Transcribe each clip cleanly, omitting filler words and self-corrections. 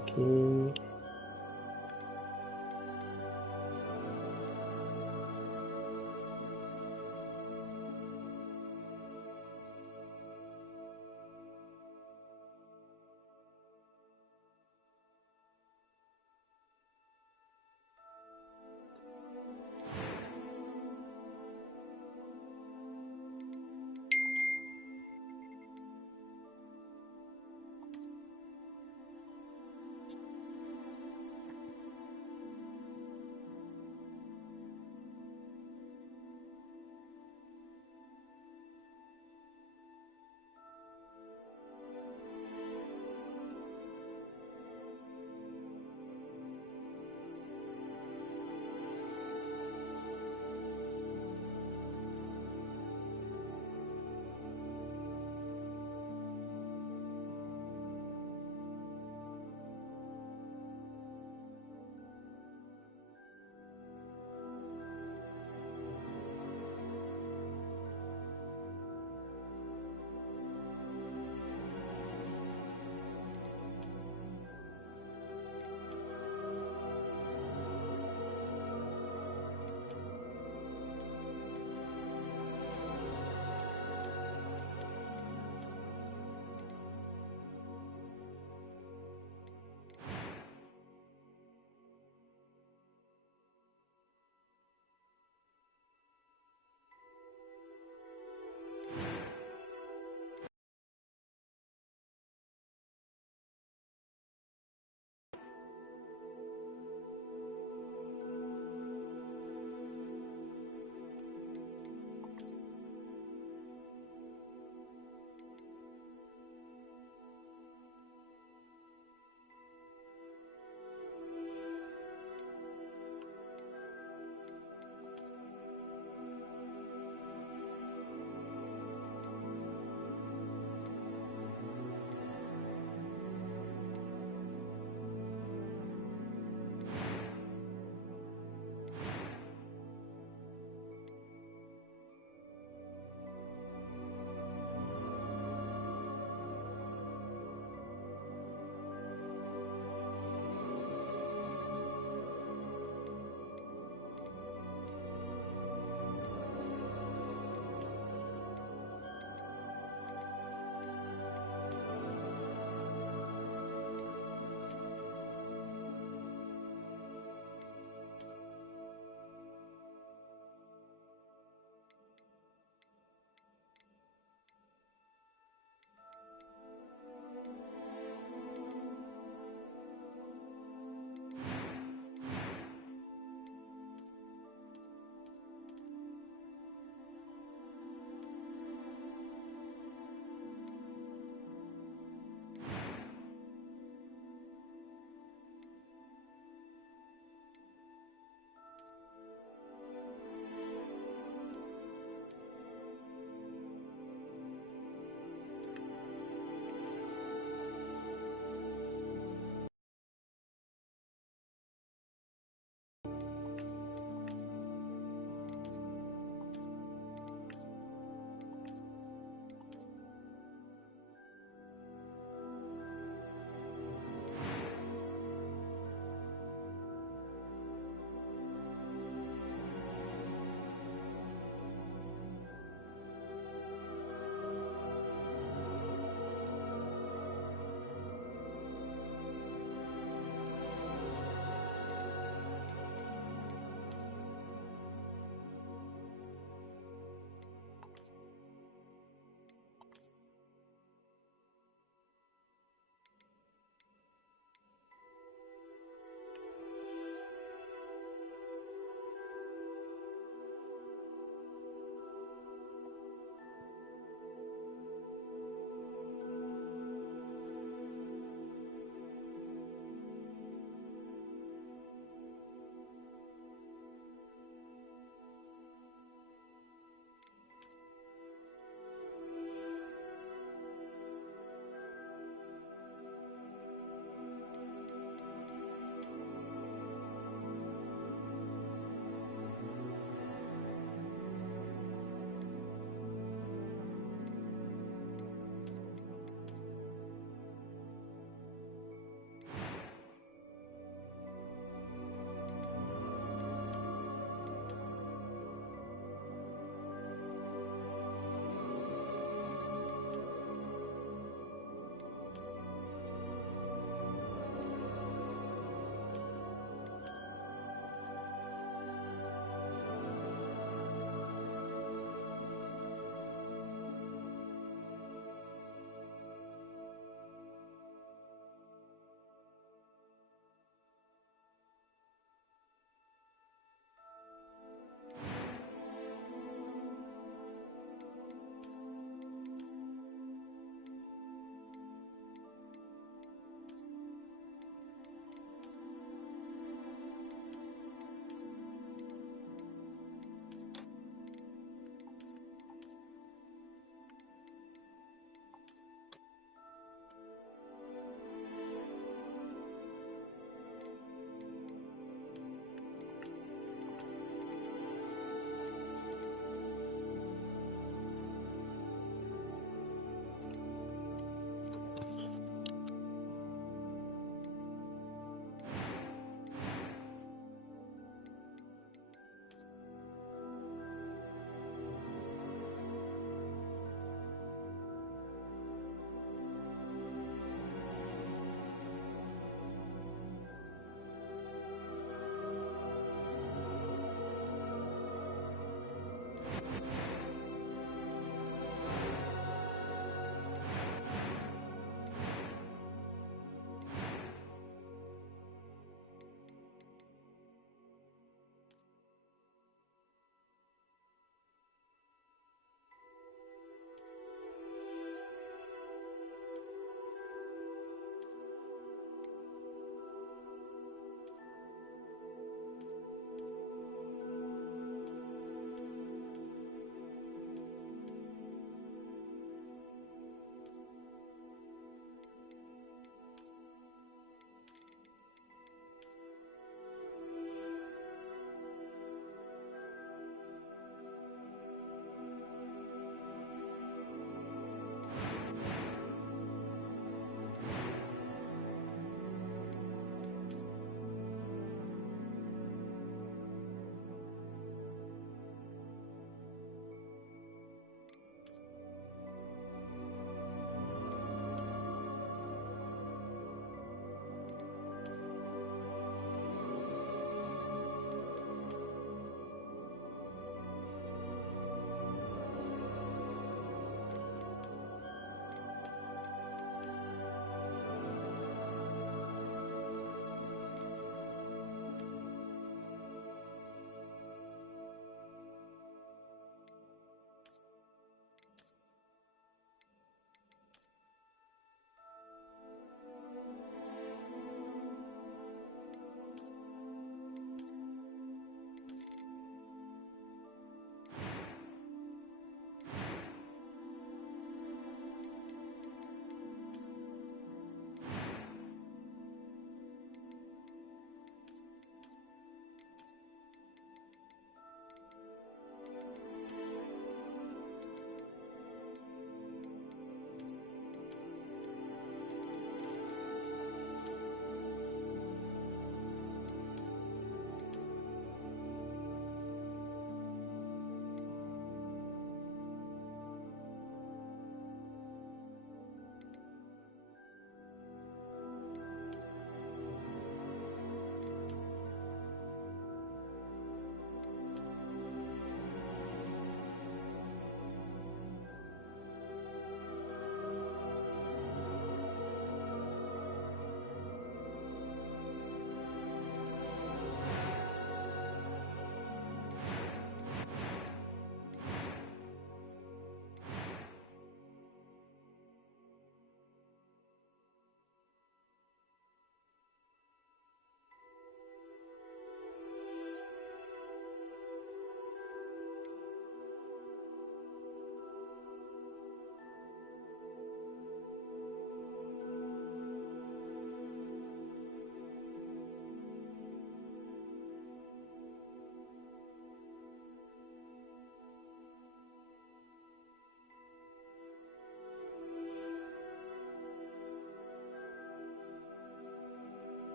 Okay.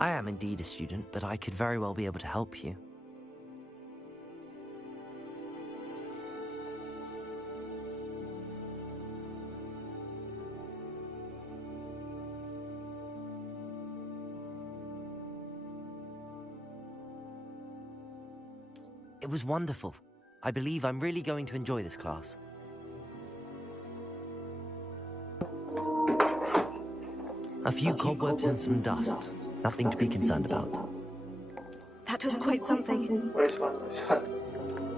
I am indeed a student, but I could very well be able to help you. It was wonderful. I believe I'm really going to enjoy this class. A few cobwebs and some dust. Nothing to be concerned about. That was quite something.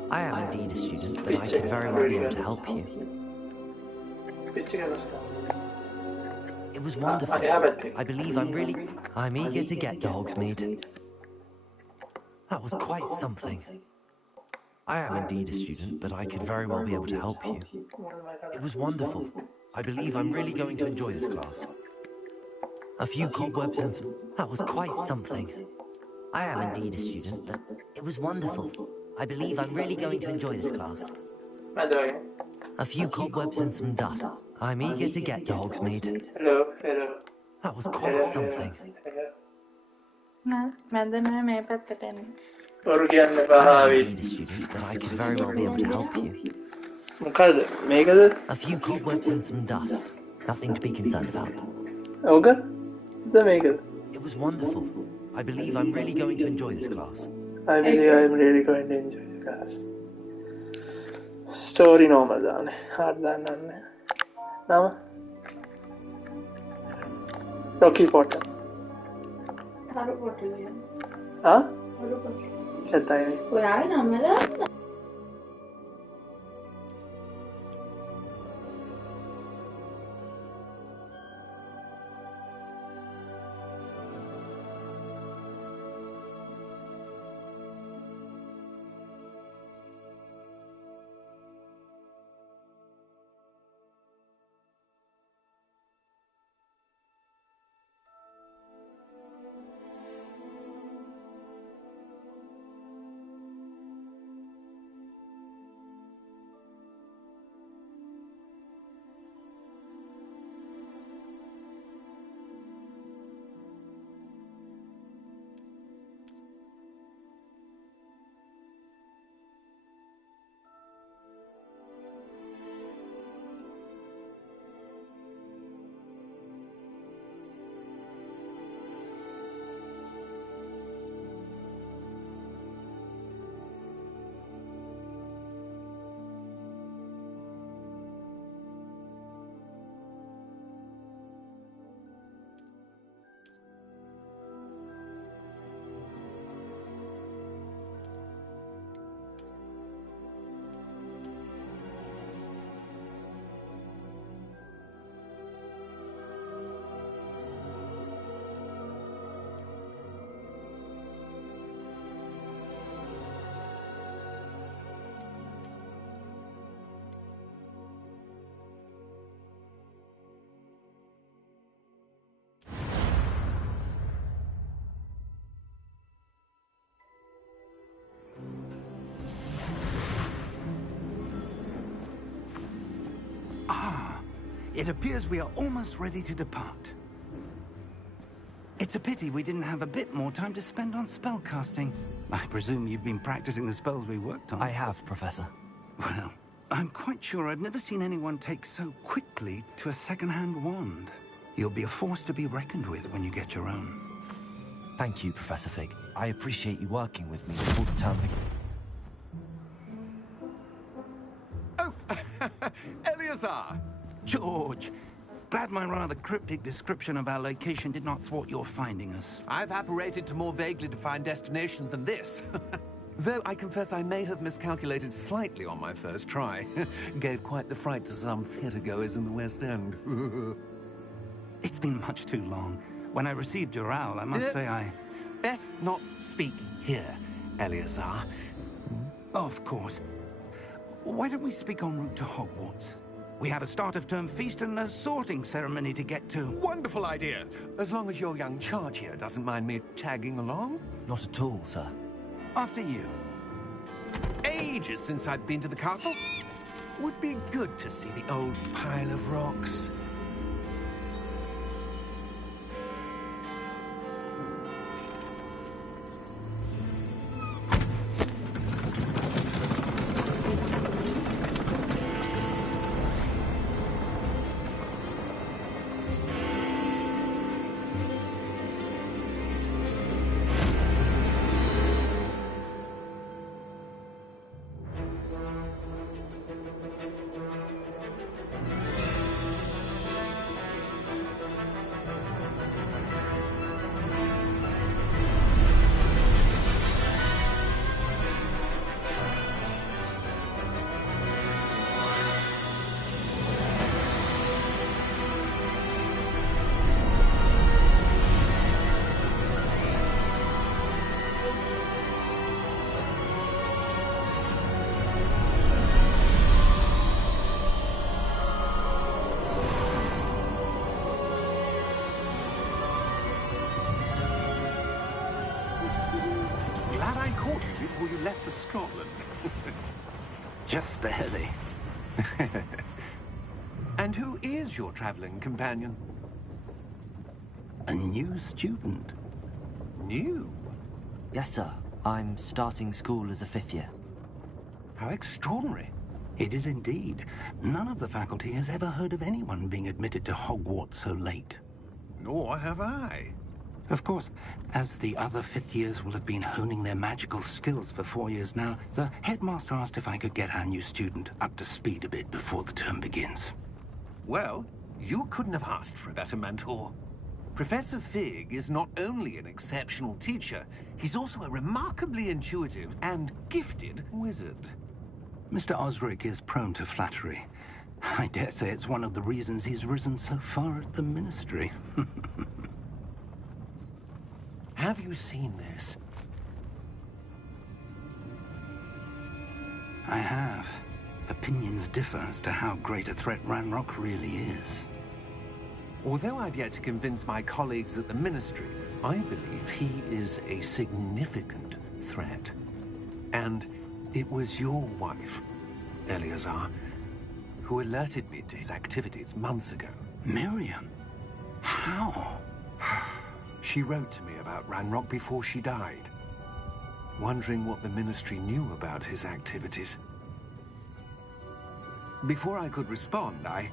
I am indeed a student, but I could very well be able to help you. It was wonderful. I believe I'm eager to get to Hogsmeade. That was quite something. I am indeed a student, but I could very well be able to help you. It was wonderful. I believe I'm really going to enjoy this class. A few cobwebs and some... That was quite something. I am indeed a student, but it was wonderful. I believe I'm really going to enjoy this class. A few cobwebs and some dust. I'm eager to get to Hogsmeade. Hello. That was quite something. Oru kiyanne bahawi. I am indeed a student, but I could very well be able to help you. Mokada? Megada? A few cobwebs and some dust. Nothing to be concerned about. Oga? The Megada. It was wonderful. I believe I'm really going to enjoy this class. I believe I'm really going to enjoy the class. Story normal dane. Hard dane. Nama? Rocky Potter. Haru Potter. Huh? Haru Potter. Chattaini. Orage namada. It appears we are almost ready to depart. It's a pity we didn't have a bit more time to spend on spellcasting. I presume you've been practicing the spells we worked on. I have, Professor. Well, I'm quite sure I've never seen anyone take so quickly to a second-hand wand. You'll be a force to be reckoned with when you get your own. Thank you, Professor Fig. I appreciate you working with me before the term begins. Oh, Eleazar! George, glad my rather cryptic description of our location did not thwart your finding us. I've apparated to more vaguely defined destinations than this. Though I confess I may have miscalculated slightly on my first try. Gave quite the fright to some theatre-goers in the West End. It's been much too long. When I received your owl, I must say I... Best not speak here, Eleazar. Of course. Why don't we speak en route to Hogwarts? We have a start-of-term feast and a sorting ceremony to get to. Wonderful idea! As long as your young charge here doesn't mind me tagging along. Not at all, sir. After you. Ages since I'd been to the castle. Would be good to see the old pile of rocks. Had I caught you before you left for Scotland? Just barely. And who is your traveling companion? A new student. New? Yes, sir. I'm starting school as a 5th year. How extraordinary. It is indeed. None of the faculty has ever heard of anyone being admitted to Hogwarts so late. Nor have I. Of course, as the other 5th years will have been honing their magical skills for 4 years now, the headmaster asked if I could get our new student up to speed a bit before the term begins. Well, you couldn't have asked for a better mentor. Professor Fig is not only an exceptional teacher, he's also a remarkably intuitive and gifted wizard. Mr. Osric is prone to flattery. I dare say it's one of the reasons he's risen so far at the Ministry. Have you seen this? I have. Opinions differ as to how great a threat Ranrock really is. Although I've yet to convince my colleagues at the Ministry, I believe he is a significant threat. And it was your wife, Eleazar, who alerted me to his activities months ago. Miriam? How? She wrote to me about Ranrock before she died, wondering what the Ministry knew about his activities. Before I could respond, I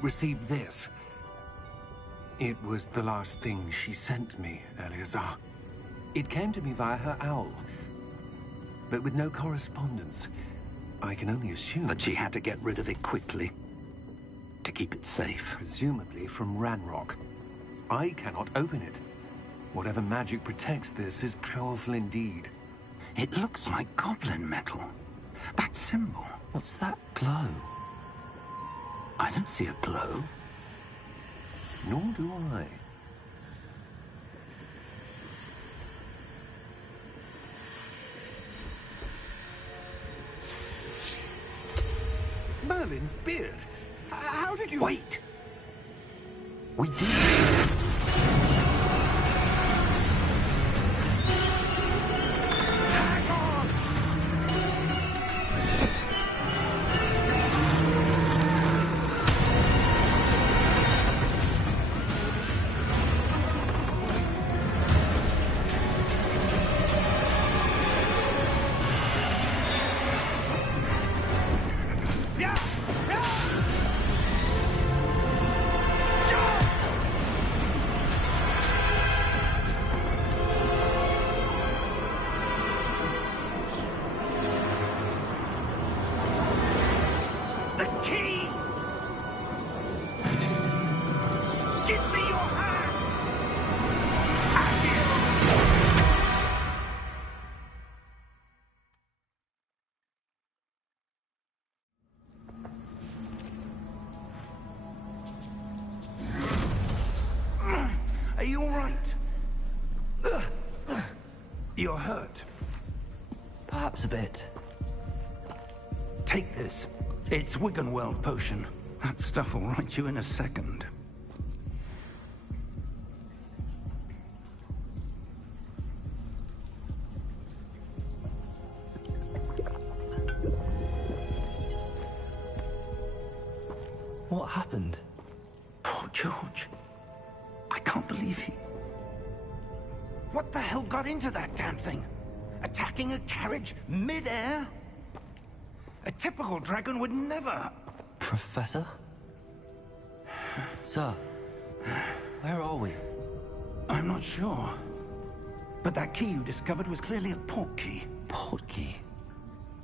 received this. It was the last thing she sent me, Eleazar. It came to me via her owl, but with no correspondence. I can only assume That she had to get rid of it quickly, to keep it safe. presumably from Ranrock. I cannot open it. Whatever magic protects this is powerful indeed. It looks like goblin metal. That symbol. What's that glow? I don't see a glow. Nor do I. Merlin's beard. How did you... Wait! We did. Hang on! Yeah! Yeah! Jump! The key! Give me your hand! Are you all right? You're hurt. Perhaps a bit. Take this. It's Wiggenweld potion. That stuff will right you in a second. What happened? Poor George. I can't believe he... What the hell got into that damn thing? Attacking a carriage mid-air? A typical dragon would never... Professor? Sir, where are we? I'm not sure. But that key you discovered was clearly a portkey. Portkey?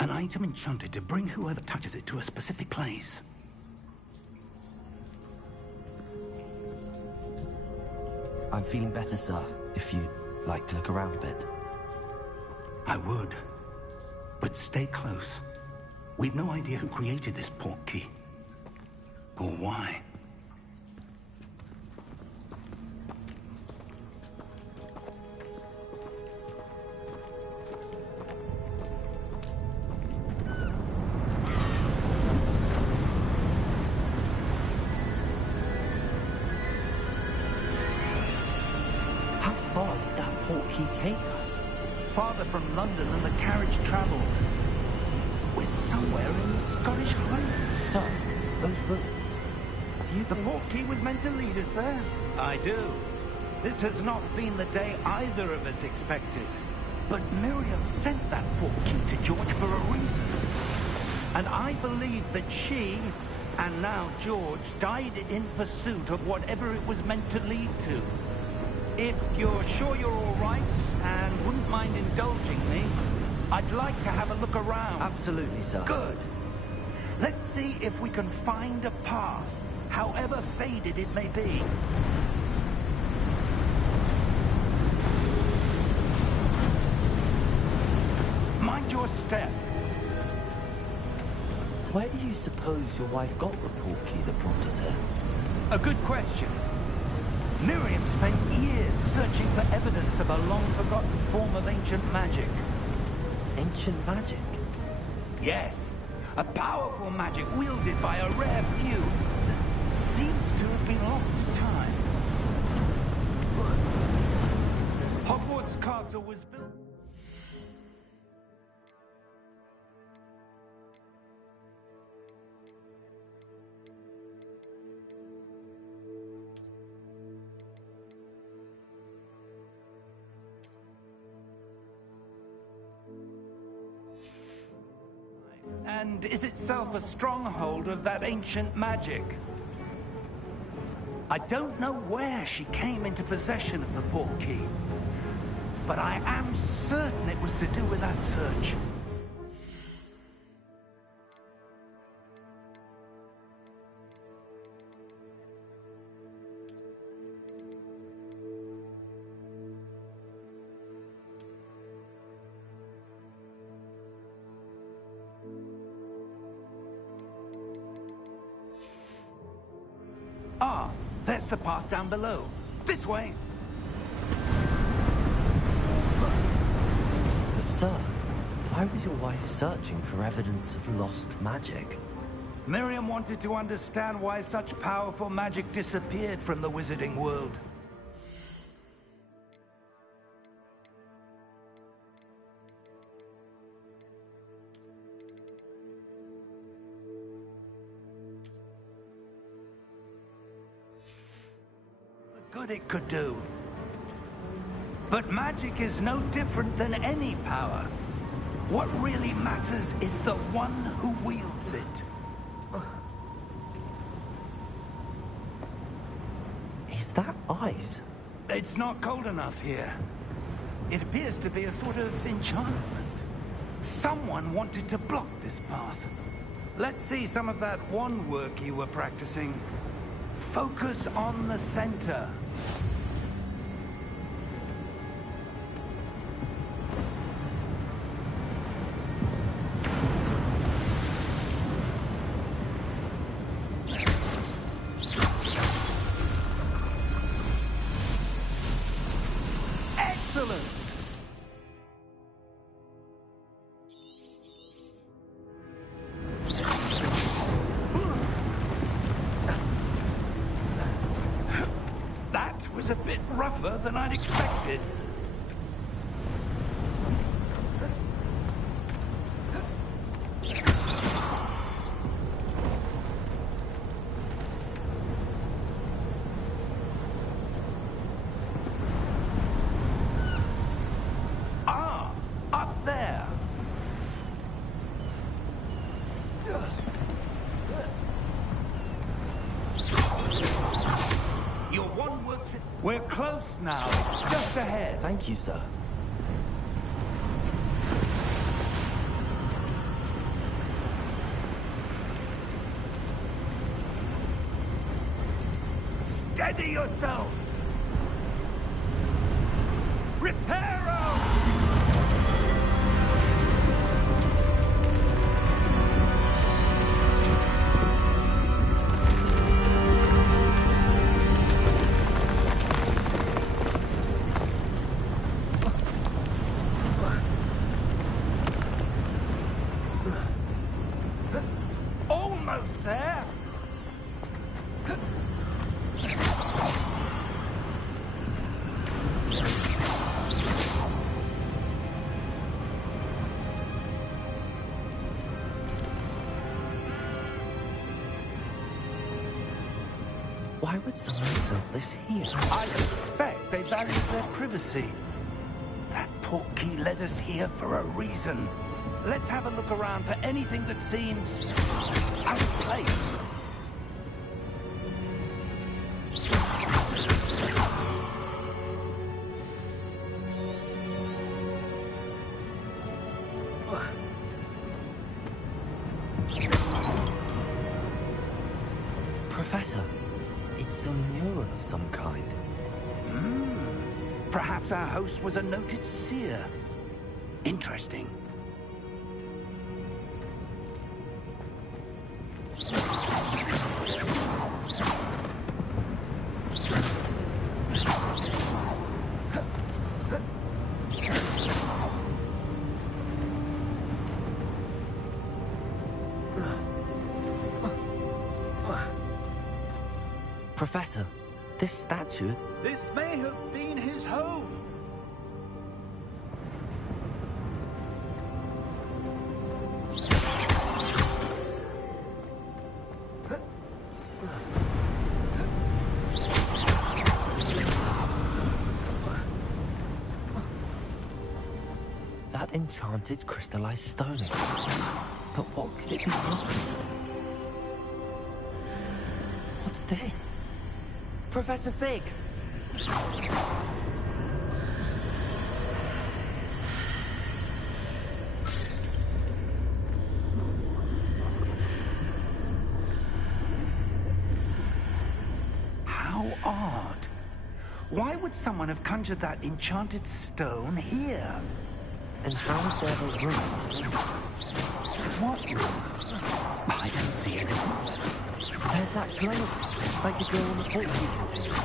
An item enchanted to bring whoever touches it to a specific place. I'm feeling better, sir, if you'd like to look around a bit. I would. But stay close. We've no idea who created this portkey. Or why. How far did that portkey take us? farther from London than the carriage travelled. We're somewhere in the Scottish Highlands. So, those ruins. Do you The think... portkey was meant to lead us there? I do. This has not been the day either of us expected. But Miriam sent that portkey to George for a reason. And I believe that she, and now George, died in pursuit of whatever it was meant to lead to. If you're sure you're all right, and wouldn't mind indulging me, I'd like to have a look around. Absolutely, sir. Good. Let's see if we can find a path, however faded it may be. Mind your step. Where do you suppose your wife got the portkey that brought us here? A good question. Miriam spent years searching for evidence of a long-forgotten form of ancient magic. Ancient magic? Yes, a powerful magic wielded by a rare few that seems to have been lost to time. Hogwarts Castle was built... and is itself a stronghold of that ancient magic. I don't know where she came into possession of the portkey, but I am certain it was to do with that search. Ah, there's the path down below. This way. But sir, why was your wife searching for evidence of lost magic? Miriam wanted to understand why such powerful magic disappeared from the wizarding world. Good it could do. But magic is no different than any power. What really matters is the one who wields it. Is that ice? It's not cold enough here. It appears to be a sort of enchantment. Someone wanted to block this path. Let's see some of that wand work you were practicing. Focus on the center. Excellent! That was a bit rougher than I'd expected. Ah, up there. Your one works. We're close now. Just ahead. Thank you, sir. Steady yourself. Reparo! Almost there. Why would someone have built this here? I suspect they value their privacy. That portkey led us here for a reason. Let's have a look around for anything that seems out of place. Professor, it's a mural of some kind. Perhaps our host was a noted seer. Interesting. Professor, this statue... This may have been his home. That enchanted crystallized stone. But what could it be from? What's this? Professor Fig! How odd. Why would someone have conjured that enchanted stone here? And how's there a room? What room? I don't see anything. There's that glow, like the girl on the portkey container.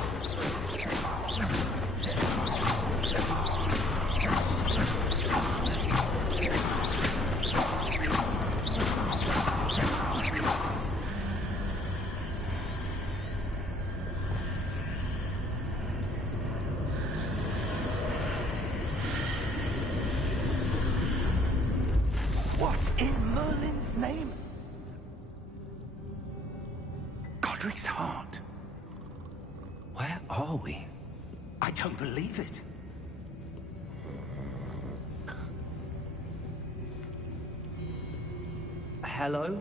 What in Merlin's name? Godric's heart. Where are we? I don't believe it. Hello?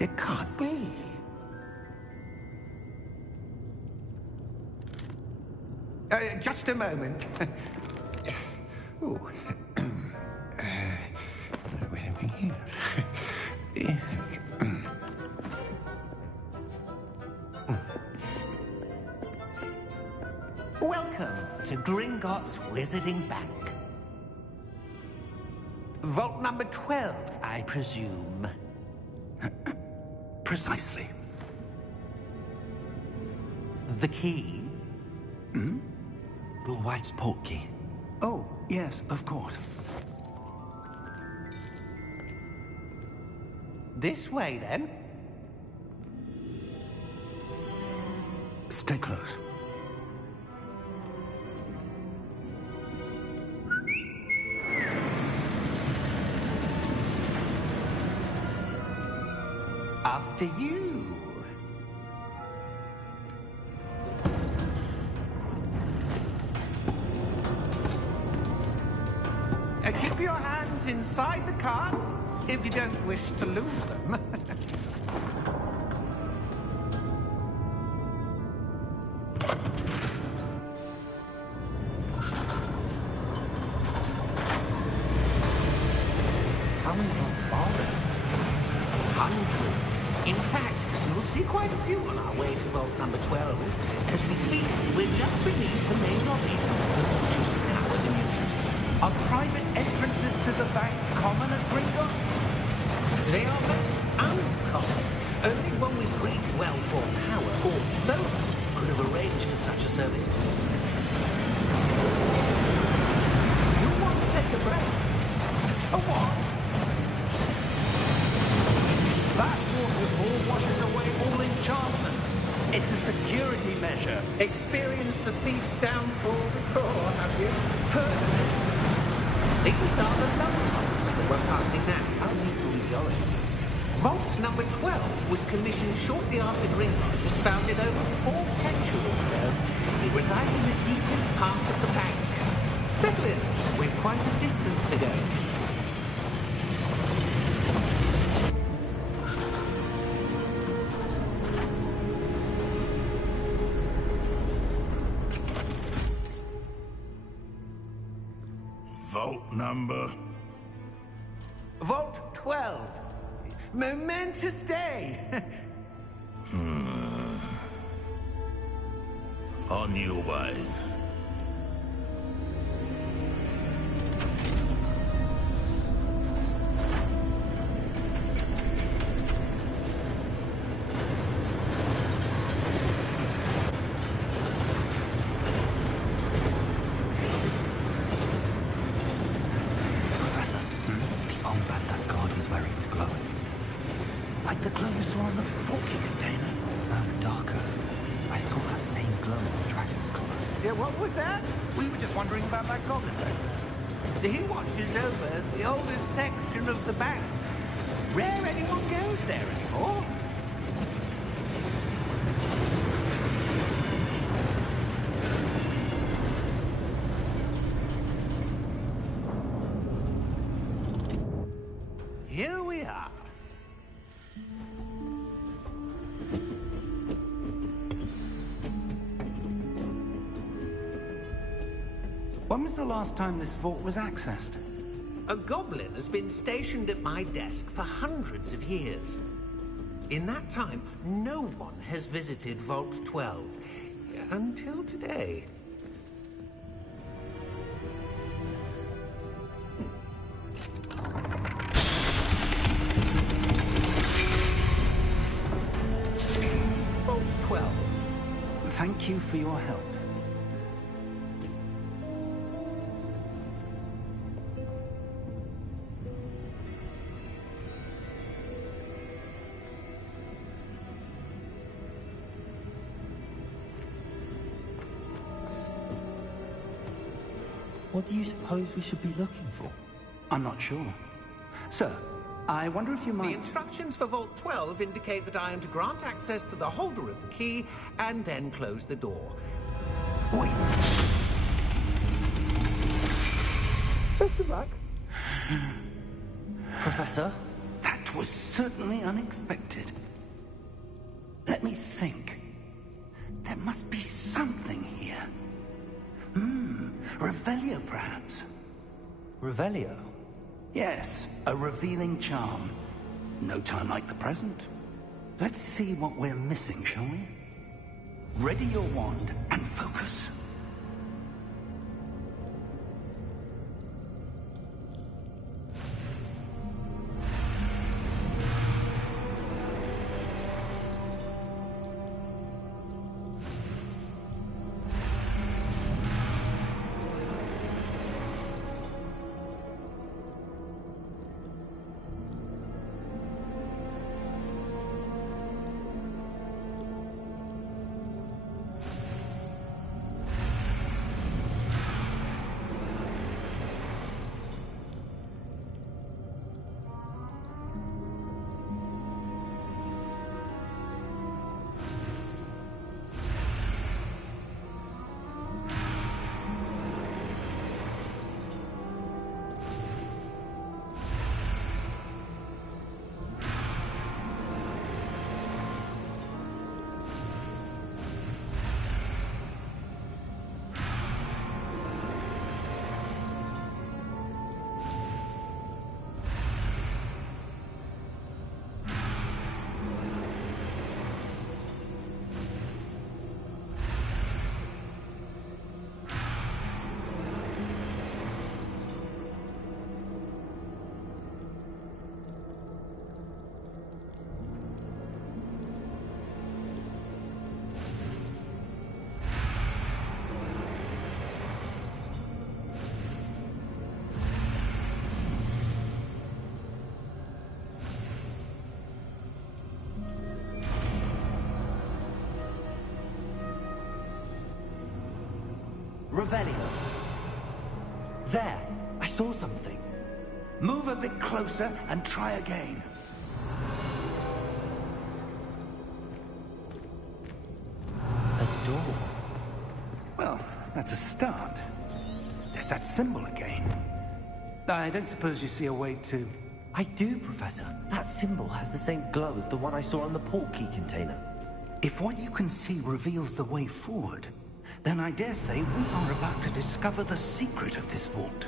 It can't be. Just a moment. Oh. Where are we here? Welcome to Gringotts Wizarding Bank. Vault number 12, I presume. Precisely. The key? Your wife's portkey. Oh, yes, of course. This way, then. Stay close. After you. Keep your hands inside the cart if you don't wish to lose them. How many vaults are there? Hundreds. In fact, you'll see quite a few on our way to vault number 12. As we speak, we're just beneath the main lobby. The vault you see now in the newest. Are private entrances to the bank common at Gringotts? They are most uncommon. Only one with great wealth or power, or both, could have arranged for such a service. You want to take a breath? security measure. Experienced the thief's downfall before, have you? Heard of it? These are the lower vaults that we're passing now. How deep are we going? Vault number 12 was commissioned shortly after Gringotts was founded over 4 centuries ago. It resides in the deepest part of the bank. Settle in. We've quite a distance to go. Vault number? Vault 12. Momentous day. On your way. Professor, the armband that guard was wearing was glowing. Like the glow you saw on the porky container. No, darker. I saw that same glow on the dragon's collar. Yeah, what was that? We were just wondering about that goblin back there. He watches over the oldest section of the bank. Rare anyone goes there anymore. Here we are. When was the last time this vault was accessed? A goblin has been stationed at my desk for hundreds of years. In that time, no one has visited Vault 12 until today. Vault 12. Thank you for your help. What do you suppose we should be looking for? I'm not sure. Sir, I wonder if you The might... instructions for Vault 12 indicate that I am to grant access to the holder of the key and then close the door. Wait! Best of luck. Professor? That was certainly unexpected. Let me think. There must be something here. Revelio, perhaps? Revelio? Yes, a revealing charm. No time like the present. Let's see what we're missing, shall we? Ready your wand and focus. Revelio. There, I saw something. Move a bit closer and try again. A door. Well, that's a start. There's that symbol again. I don't suppose you see a way to... I do, Professor. That symbol has the same glow as the one I saw on the port key container. If what you can see reveals the way forward, then I dare say we are about to discover the secret of this vault.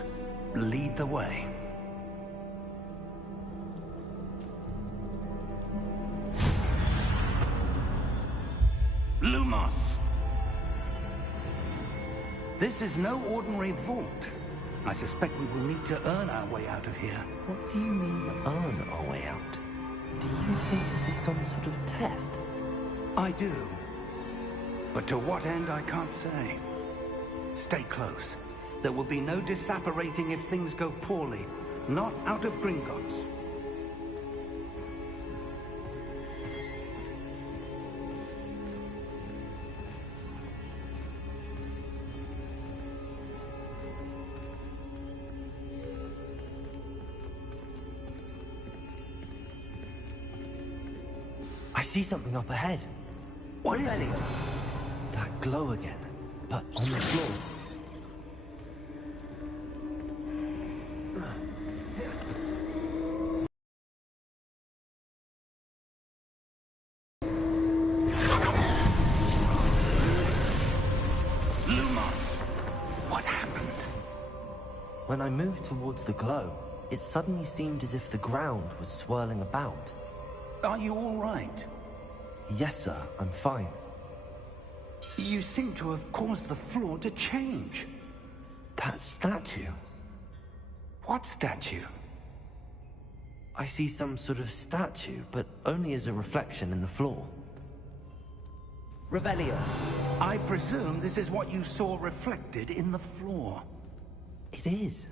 Lead the way. Lumos! This is no ordinary vault. I suspect we will need to earn our way out of here. What do you mean, earn our way out? Do you think this is some sort of test? I do. But to what end, I can't say. Stay close. There will be no disapparating if things go poorly. Not out of Gringotts. I see something up ahead. What is it? That glow again, but on the floor. Lumos! What happened? When I moved towards the glow, it suddenly seemed as if the ground was swirling about. Are you all right? Yes, sir, I'm fine. You seem to have caused the floor to change. That statue? What statue? I see some sort of statue, but only as a reflection in the floor. Revelio. I presume this is what you saw reflected in the floor. It is.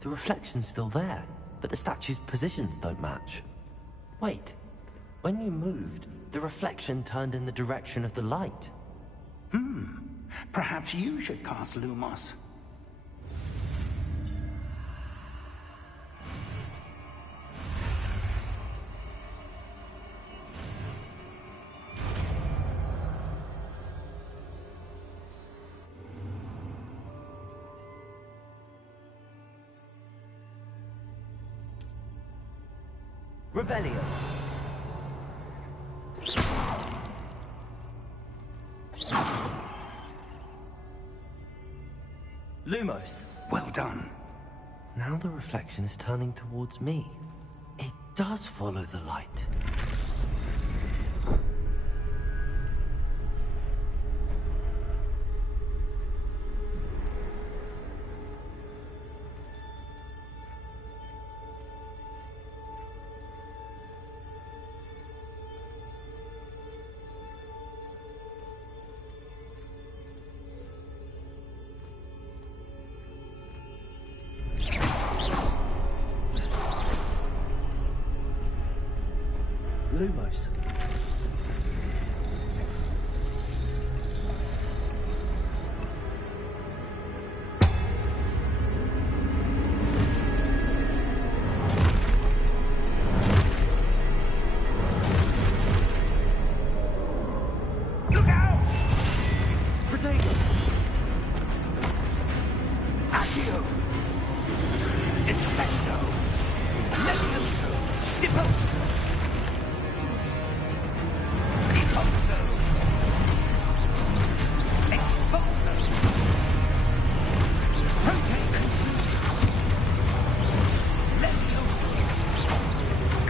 The reflection's still there, but the statue's positions don't match. Wait. When you moved, the reflection turned in the direction of the light. Perhaps you should cast Lumos. Revelio. Lumos. Well done. Now the reflection is turning towards me. It does follow the light. Lumos. Look out! Protego! Accio! Defendo! Levioso! Deposo! Deposo! Exposo! Rotate! Levioso!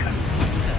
Confundo!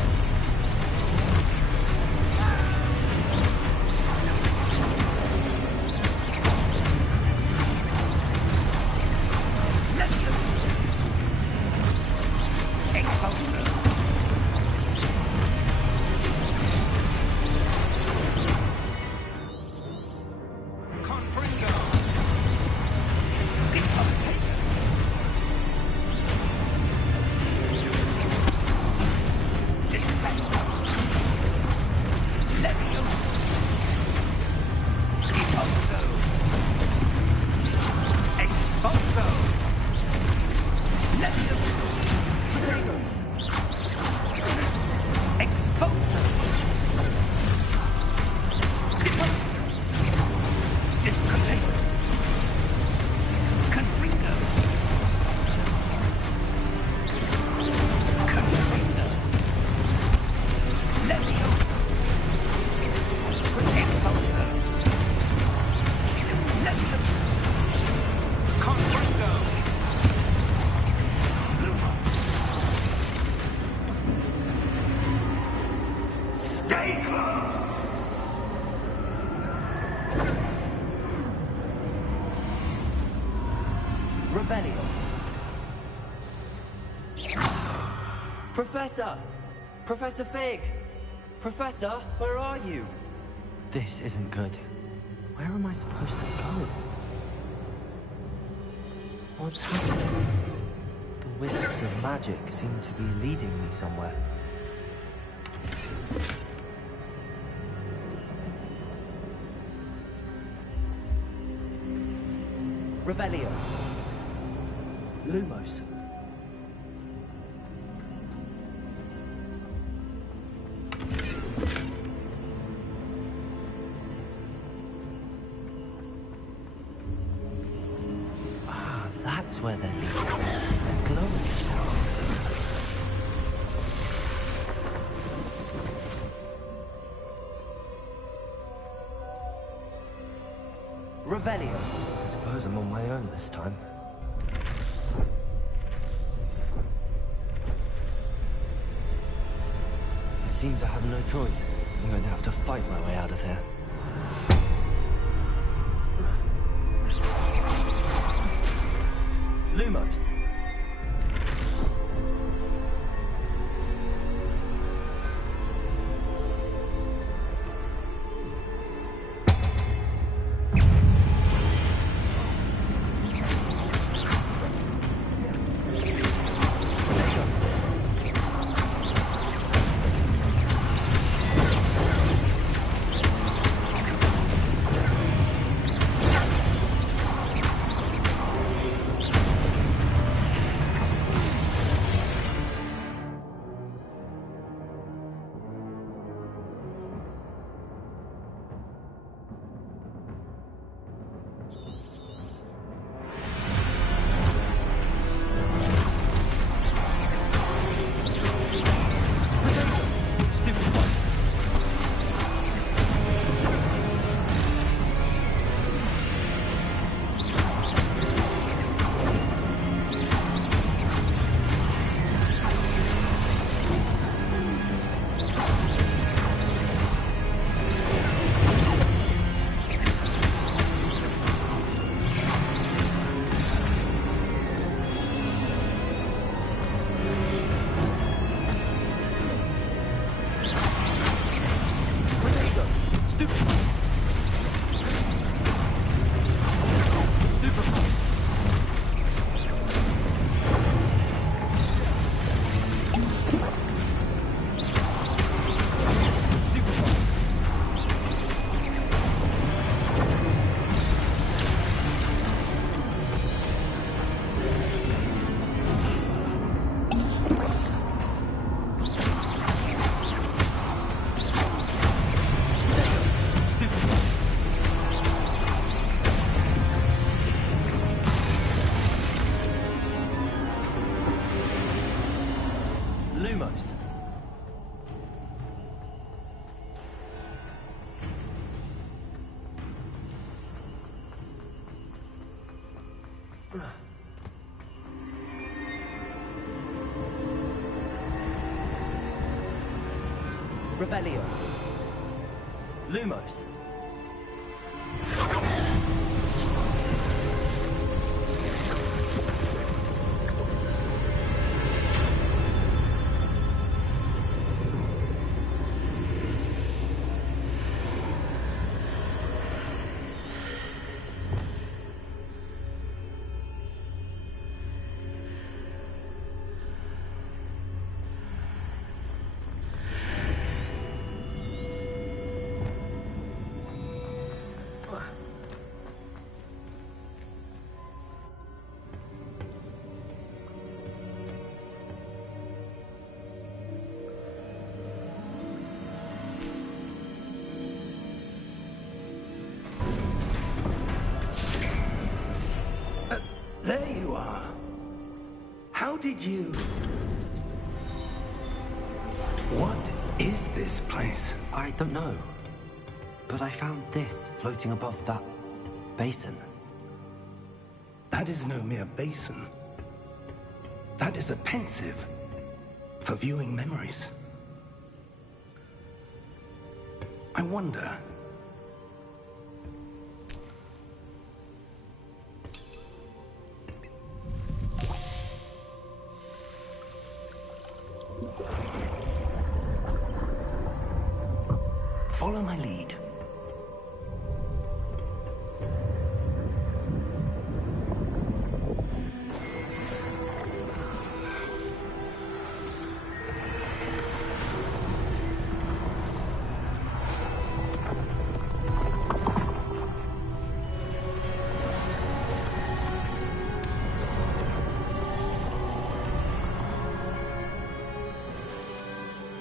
Revelio. Professor! Professor Fig! Professor, where are you? This isn't good. Where am I supposed to go? What's happening? The wisps of magic seem to be leading me somewhere. Revelio. Lumos. Ah, that's where they're leading. They're glowing. Revelio. I suppose I'm on my own this time. It seems I have no choice. I'm going to have to fight my way out of here. Lumos. Lumos. Revelio. Lumos. There you are. How did you... What is this place? I don't know. But I found this floating above that basin. That is no mere basin. That is a pensive for viewing memories. I wonder... Follow my lead.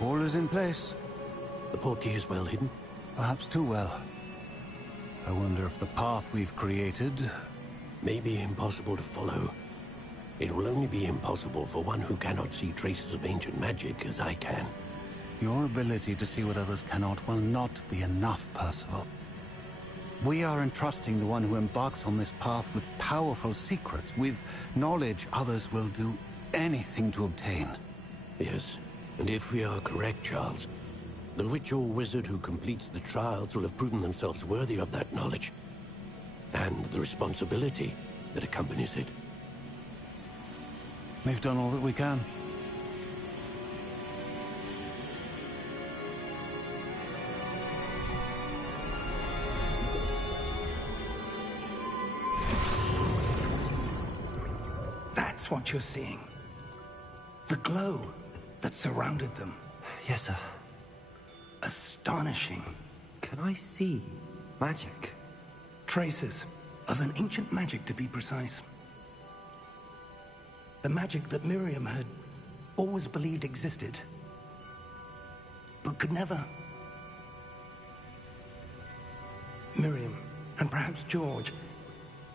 All is in place. The portkey is well hidden? Perhaps too well. I wonder if the path we've created... may be impossible to follow. It will only be impossible for one who cannot see traces of ancient magic as I can. Your ability to see what others cannot will not be enough, Percival. We are entrusting the one who embarks on this path with powerful secrets, with knowledge others will do anything to obtain. Yes, and if we are correct, Charles, the witch or wizard who completes the trials will have proven themselves worthy of that knowledge, and the responsibility that accompanies it. We've done all that we can. That's what you're seeing. The glow that surrounded them. Yes, sir. Astonishing. Can I see magic? Traces of an ancient magic, to be precise. The magic that Miriam had always believed existed, but could never. Miriam, and perhaps George,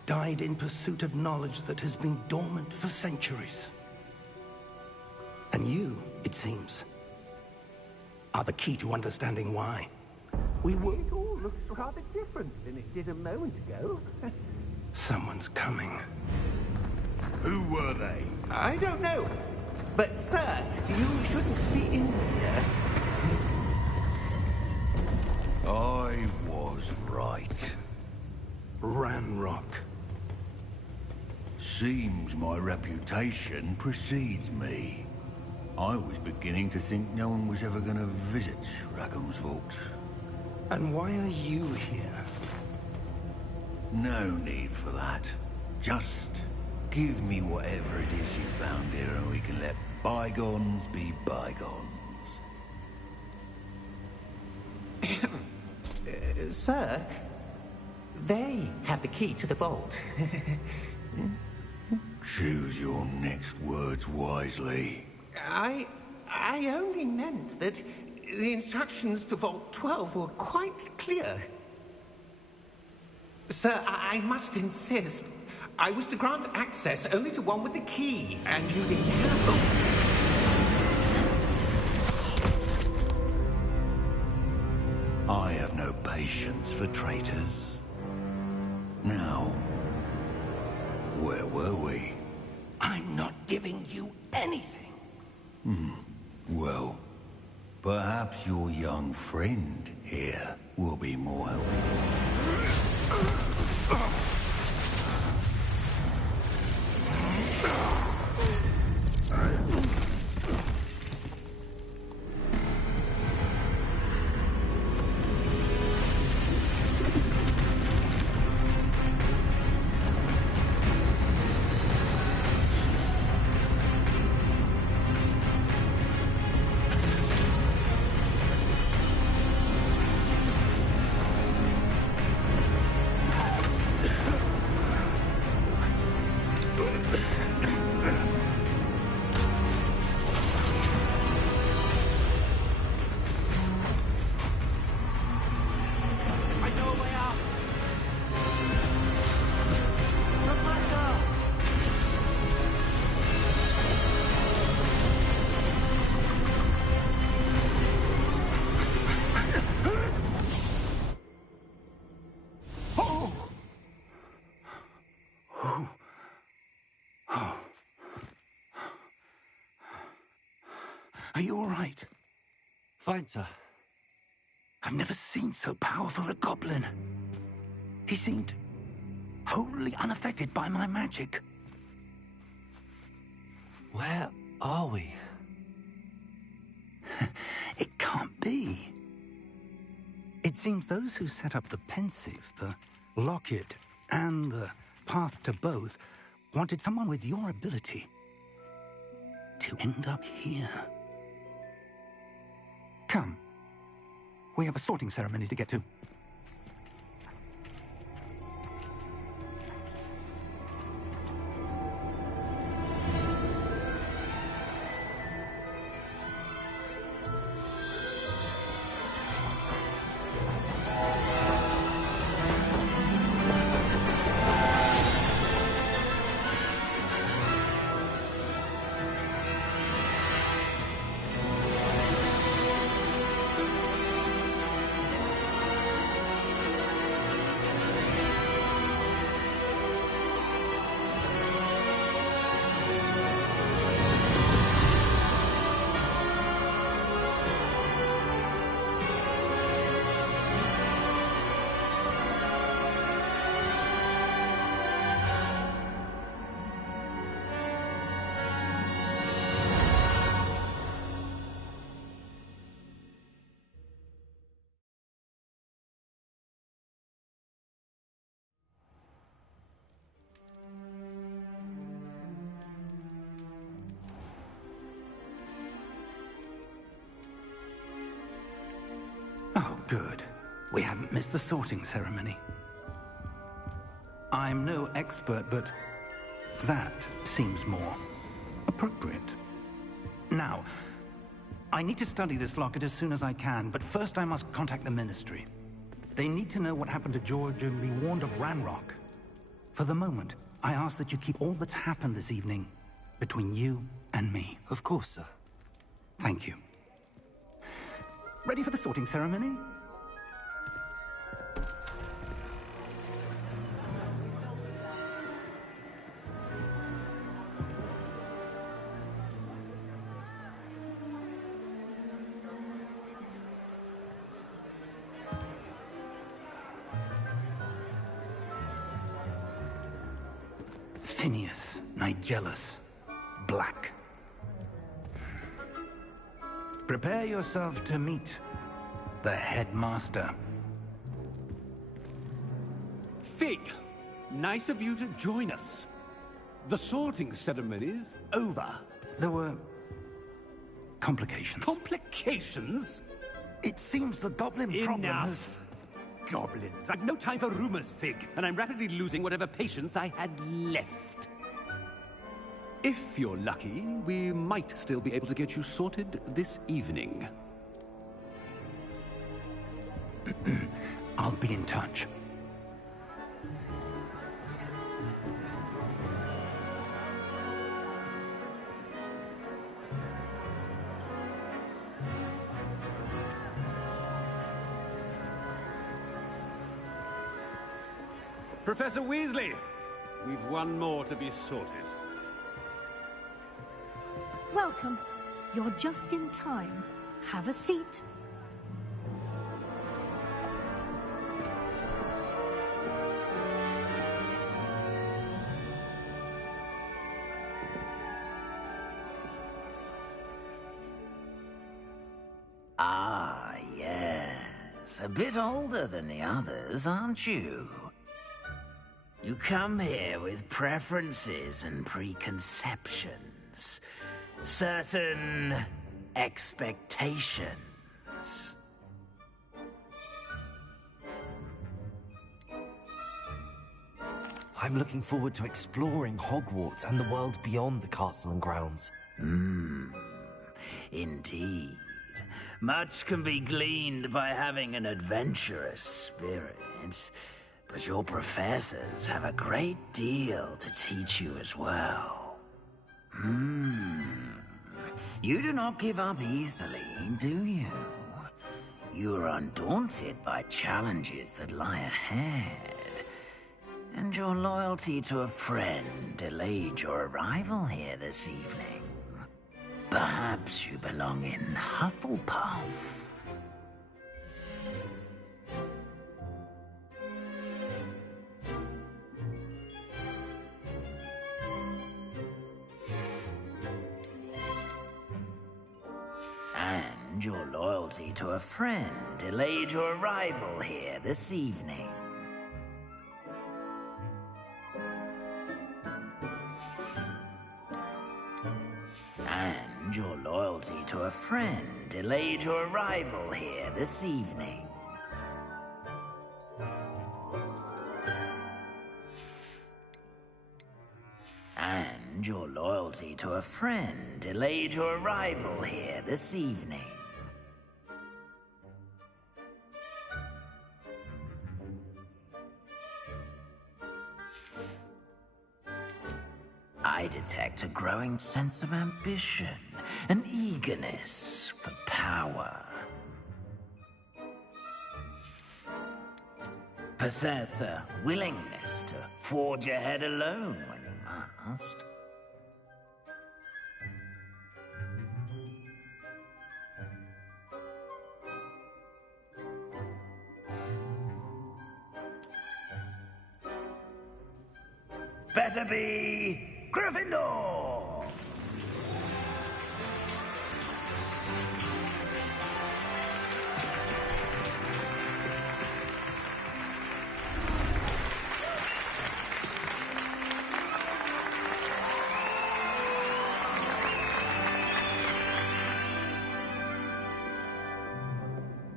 died in pursuit of knowledge that has been dormant for centuries. And you, it seems, are the key to understanding why. We will... It all looks rather different than it did a moment ago. Someone's coming. Who were they? I don't know. But, sir, you shouldn't be in here. I was right. Ranrock. Seems my reputation precedes me. I was beginning to think no one was ever going to visit Rackham's vault. And why are you here? No need for that. Just give me whatever it is you found here and we can let bygones be bygones. Sir, they have the key to the vault. Choose your next words wisely. I only meant that the instructions to Vault 12 were quite clear. Sir, I must insist. I was to grant access only to one with the key, and you didn't have it. I have no patience for traitors. Now, where were we? I'm not giving you anything. Well, perhaps your young friend here will be more helpful. Are you all right? Fine, sir. I've never seen so powerful a goblin. He seemed wholly unaffected by my magic. Where are we? It can't be. It seems those who set up the pensive, the locket, and the path to both wanted someone with your ability to end up here. Come. We have a sorting ceremony to get to. Oh, good. We haven't missed the sorting ceremony. I'm no expert, but that seems more appropriate. Now, I need to study this locket as soon as I can, but first I must contact the Ministry. They need to know what happened to George and be warned of Ranrock. For the moment, I ask that you keep all that's happened this evening between you and me. Of course, sir. Thank you. Ready for the sorting ceremony? Phineas, Nigellus, Black. Prepare yourself to meet the headmaster. Fig, nice of you to join us. The sorting ceremony's over. There were complications. Complications? It seems the goblin problem has... Enough! Goblins. I've no time for rumors, Fig, and I'm rapidly losing whatever patience I had left. If you're lucky, we might still be able to get you sorted this evening. I'll be in touch. Professor Weasley, we've one more to be sorted. Welcome. You're just in time. Have a seat. Ah, yes. A bit older than the others, aren't you? You come here with preferences and preconceptions. Certain expectations. I'm looking forward to exploring Hogwarts and the world beyond the castle and grounds. Indeed. Much can be gleaned by having an adventurous spirit, but your professors have a great deal to teach you as well. You do not give up easily, do you? You are undaunted by challenges that lie ahead. And your loyalty to a friend delayed your arrival here this evening. Perhaps you belong in Hufflepuff. And And your loyalty to a friend delayed your arrival here this evening. And your loyalty to a friend delayed your arrival here this evening. And your loyalty to a friend delayed your arrival here this evening. I detect a growing sense of ambition, an eagerness for power. Possess a willingness to forge ahead alone when you must. Better be Gryffindor!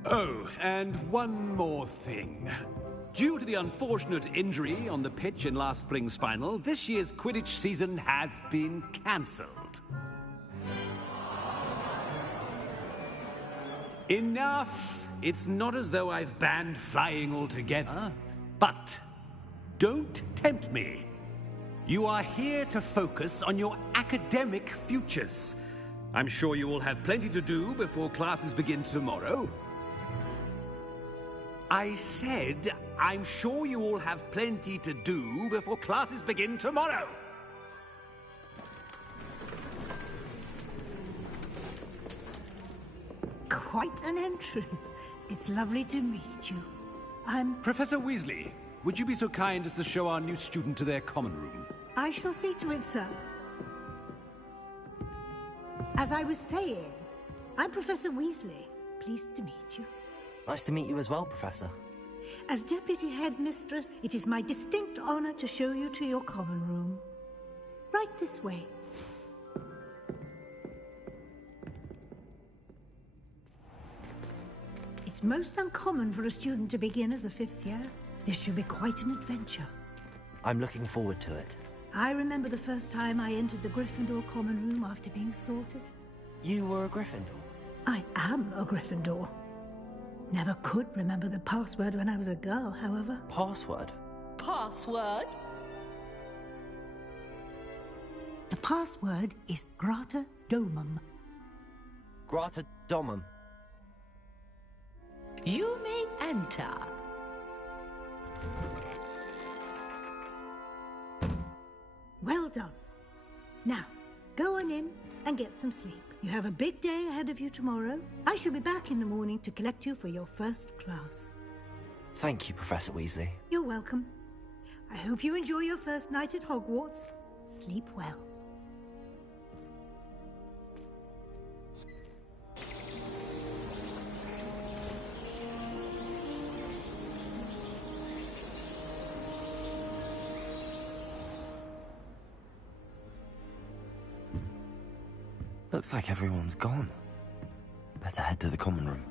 Oh, and one more thing. Due to the unfortunate injury on the pitch in last spring's final, this year's Quidditch season has been cancelled. Enough! It's not as though I've banned flying altogether, but don't tempt me. You are here to focus on your academic futures. I'm sure you all have plenty to do before classes begin tomorrow. I said, I'm sure you all have plenty to do before classes begin tomorrow. Quite an entrance. It's lovely to meet you. I'm... Professor Weasley, would you be so kind as to show our new student to their common room? I shall see to it, sir. As I was saying, I'm Professor Weasley. Pleased to meet you. Nice to meet you as well, Professor. As Deputy Headmistress, it is my distinct honor to show you to your common room. Right this way. It's most uncommon for a student to begin as a fifth year. This should be quite an adventure. I'm looking forward to it. I remember the first time I entered the Gryffindor common room after being sorted. You were a Gryffindor? I am a Gryffindor. Never could remember the password when I was a girl, however. Password? Password? The password is Grata Domum. Grata Domum. You may enter. Well done. Now, go on in and get some sleep. You have a big day ahead of you tomorrow. I shall be back in the morning to collect you for your first class. Thank you, Professor Weasley. You're welcome. I hope you enjoy your first night at Hogwarts. Sleep well. Looks like everyone's gone. Better head to the common room.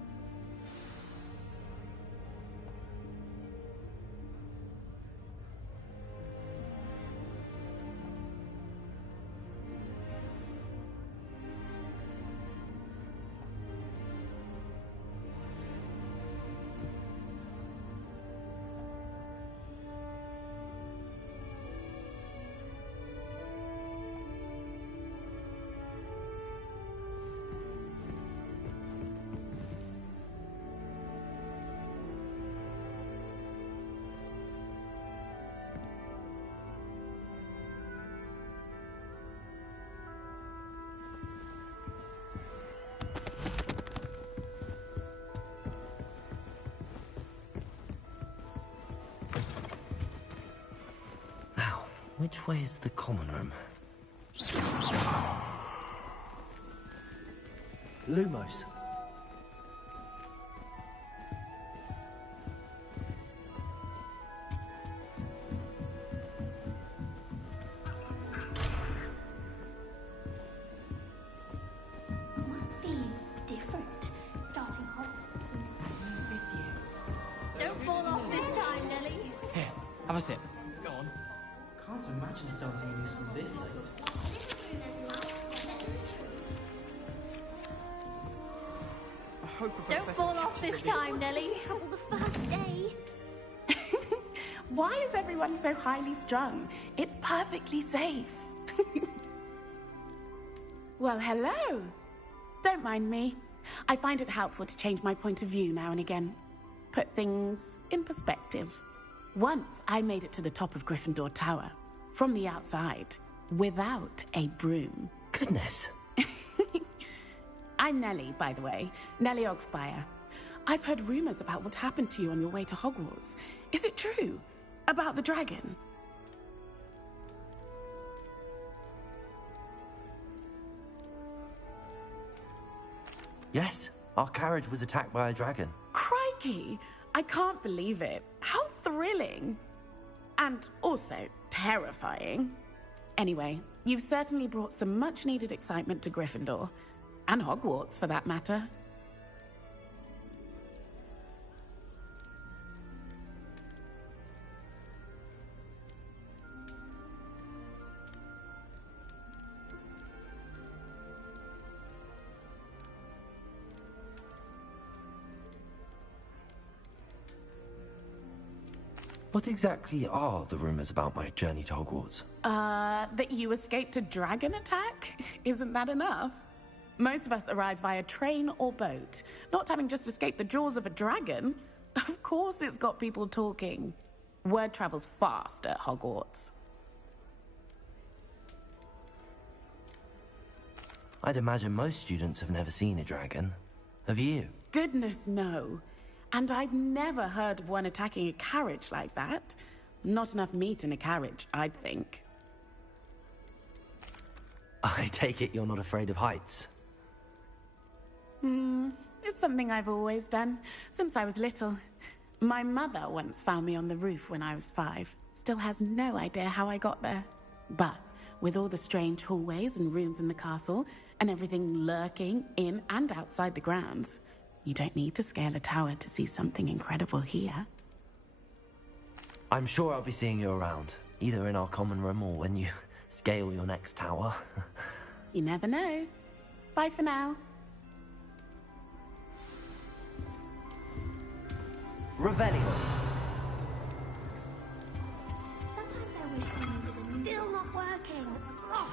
Which way is the common room? Lumos. Have a sip. Go on. Can't imagine starting a new school this late. I hope a Don't professor fall off catches this this time, Nelly. Trouble the first day. Why is everyone so highly strung? It's perfectly safe. Well, hello. Don't mind me. I find it helpful to change my point of view now and again. Put things in perspective. Once I made it to the top of Gryffindor Tower, from the outside, without a broom. Goodness. I'm Nellie, by the way. Nellie Ogspire. I've heard rumors about what happened to you on your way to Hogwarts. Is it true? About the dragon? Yes, our carriage was attacked by a dragon. Crikey! I can't believe it. How thrilling! And also terrifying. Anyway, you've certainly brought some much-needed excitement to Gryffindor. And Hogwarts, for that matter. What exactly are the rumors about my journey to Hogwarts? That you escaped a dragon attack? Isn't that enough? Most of us arrive via train or boat, not having just escaped the jaws of a dragon. Of course it's got people talking. Word travels fast at Hogwarts. I'd imagine most students have never seen a dragon. Have you? Goodness, no. And I've never heard of one attacking a carriage like that. Not enough meat in a carriage, I'd think. I take it you're not afraid of heights. It's something I've always done, since I was little. My mother once found me on the roof when I was 5. Still has no idea how I got there. But with all the strange hallways and rooms in the castle, and everything lurking in and outside the grounds, you don't need to scale a tower to see something incredible here. I'm sure I'll be seeing you around, either in our common room or when you scale your next tower. You never know. Bye for now. Revelio. Sometimes I wish something was still not working. Ugh.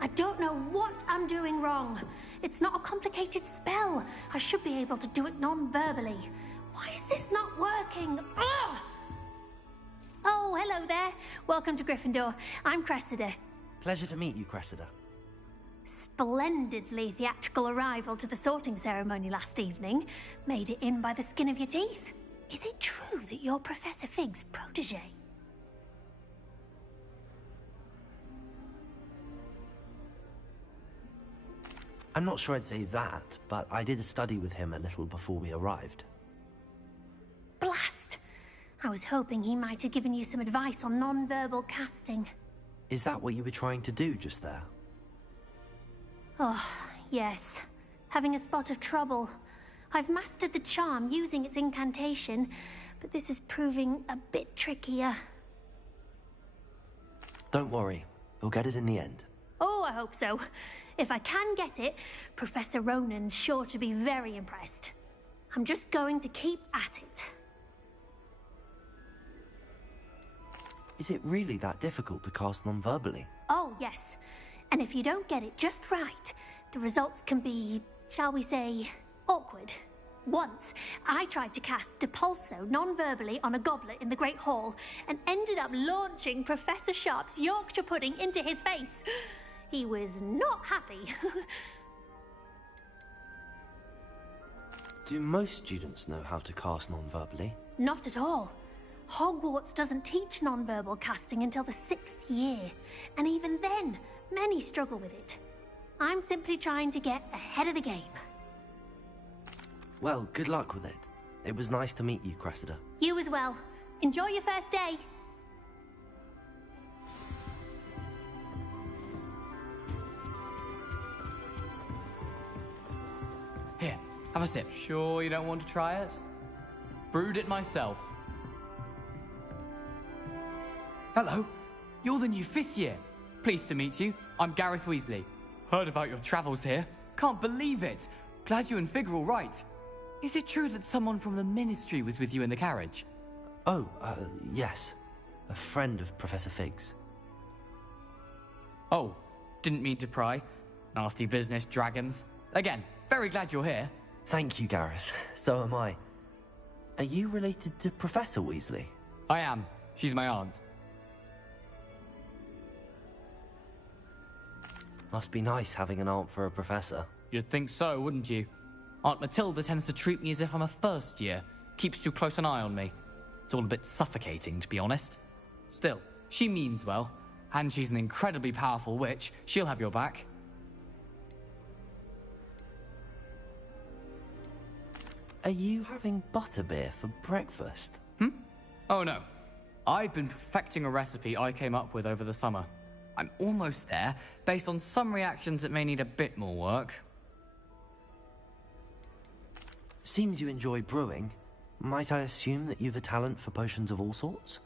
I don't know what I'm doing wrong. It's not a complicated spell. I should be able to do it non-verbally. Why is this not working? Ugh! Oh, hello there. Welcome to Gryffindor. I'm Cressida. Pleasure to meet you, Cressida. Splendidly theatrical arrival to the sorting ceremony last evening. Made it in by the skin of your teeth. Is it true that you're Professor Fig's protege? I'm not sure I'd say that, but I did a study with him a little before we arrived. Blast! I was hoping he might have given you some advice on non-verbal casting. Is that what you were trying to do just there? Oh, yes. Having a spot of trouble. I've mastered the charm using its incantation, but this is proving a bit trickier. Don't worry, we'll get it in the end. Oh, I hope so. If I can get it, Professor Ronan's sure to be very impressed. I'm just going to keep at it. Is it really that difficult to cast non-verbally? Oh, yes. And if you don't get it just right, the results can be, shall we say, awkward. Once, I tried to cast Depulso non-verbally on a goblet in the Great Hall and ended up launching Professor Sharp's Yorkshire pudding into his face. He was not happy. Do most students know how to cast non-verbally? Not at all. Hogwarts doesn't teach non-verbal casting until the 6th year, and even then, many struggle with it. I'm simply trying to get ahead of the game. Well, good luck with it. It was nice to meet you, Cressida. You as well. Enjoy your first day. Here, have a sip. Sure you don't want to try it? Brewed it myself. Hello, you're the new 5th year. Pleased to meet you. I'm Gareth Weasley. Heard about your travels here. Can't believe it. Glad you and Fig are all right. Is it true that someone from the Ministry was with you in the carriage? Oh, yes. A friend of Professor Fig's. Oh, didn't mean to pry. Nasty business, dragons. Again, very glad you're here. Thank you, Gareth. So am I. Are you related to Professor Weasley? I am. She's my aunt. Must be nice having an aunt for a professor. You'd think so, wouldn't you? Aunt Matilda tends to treat me as if I'm a first year. Keeps too close an eye on me. It's all a bit suffocating, to be honest. Still, she means well. And she's an incredibly powerful witch. She'll have your back. Are you having butterbeer for breakfast? Oh no. I've been perfecting a recipe I came up with over the summer. I'm almost there. Based on some reactions, it may need a bit more work. Seems you enjoy brewing. Might I assume that you've a talent for potions of all sorts?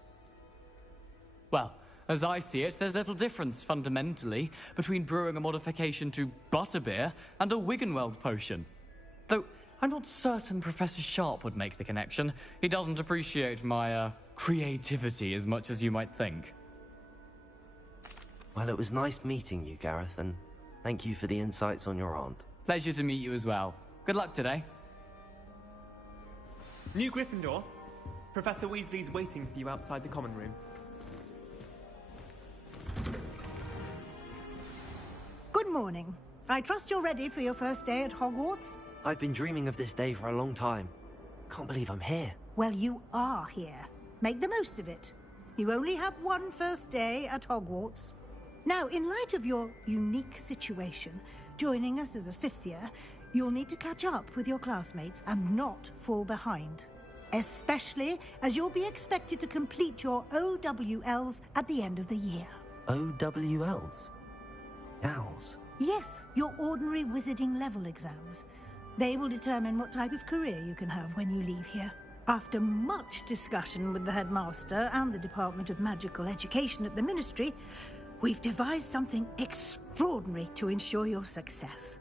Well, as I see it, there's little difference, fundamentally, between brewing a modification to butterbeer and a Wiggenweld potion. Though, I'm not certain Professor Sharp would make the connection. He doesn't appreciate my, creativity as much as you might think. Well, it was nice meeting you, Gareth, and thank you for the insights on your aunt. Pleasure to meet you as well. Good luck today. New Gryffindor. Professor Weasley's waiting for you outside the common room. Good morning. I trust you're ready for your first day at Hogwarts? I've been dreaming of this day for a long time. Can't believe I'm here. Well, you are here. Make the most of it. You only have one first day at Hogwarts. Now, in light of your unique situation, joining us as a 5th year, you'll need to catch up with your classmates and not fall behind. Especially as you'll be expected to complete your OWLs at the end of the year. OWLs? Owls? Yes, your ordinary wizarding level exams. They will determine what type of career you can have when you leave here. After much discussion with the headmaster and the Department of Magical Education at the Ministry, we've devised something extraordinary to ensure your success.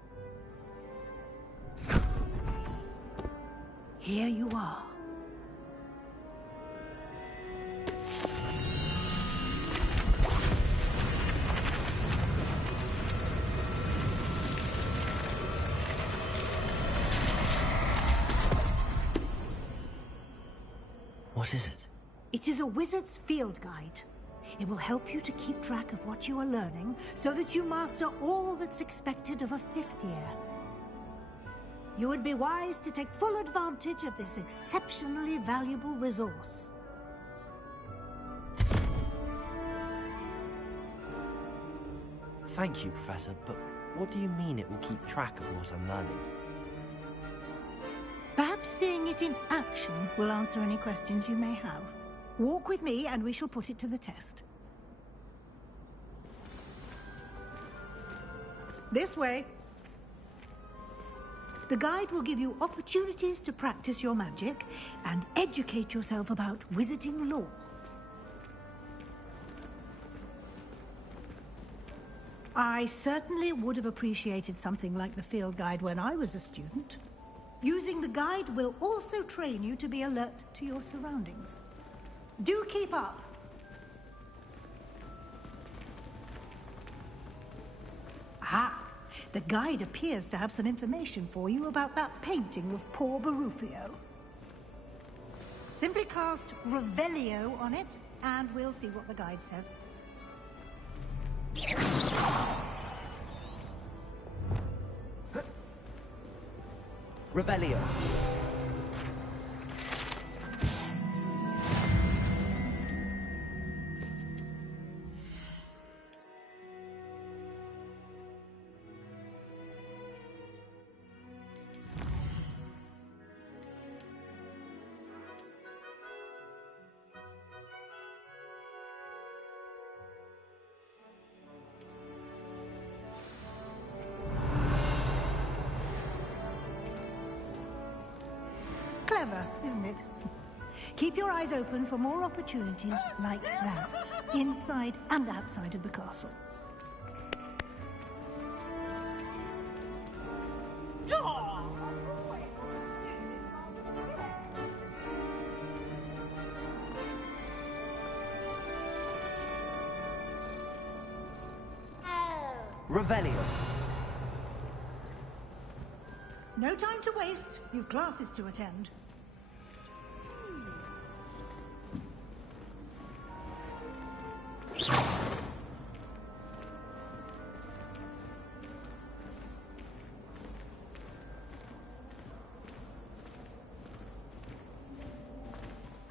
Here you are. What is it? It is a wizard's field guide. It will help you to keep track of what you are learning so that you master all that's expected of a 5th year. You would be wise to take full advantage of this exceptionally valuable resource. Thank you, Professor, but what do you mean it will keep track of what I'm learning? Perhaps seeing it in action will answer any questions you may have. Walk with me and we shall put it to the test. This way. The guide will give you opportunities to practice your magic and educate yourself about wizarding lore. I certainly would have appreciated something like the field guide when I was a student. Using the guide will also train you to be alert to your surroundings. Do keep up! Ah, the guide appears to have some information for you about that painting of poor Barufio. Simply cast Revelio on it, and we'll see what the guide says. Revelio. clever, isn't it? Keep your eyes open for more opportunities like that, inside and outside of the castle. Revelio. No time to waste. You've classes to attend.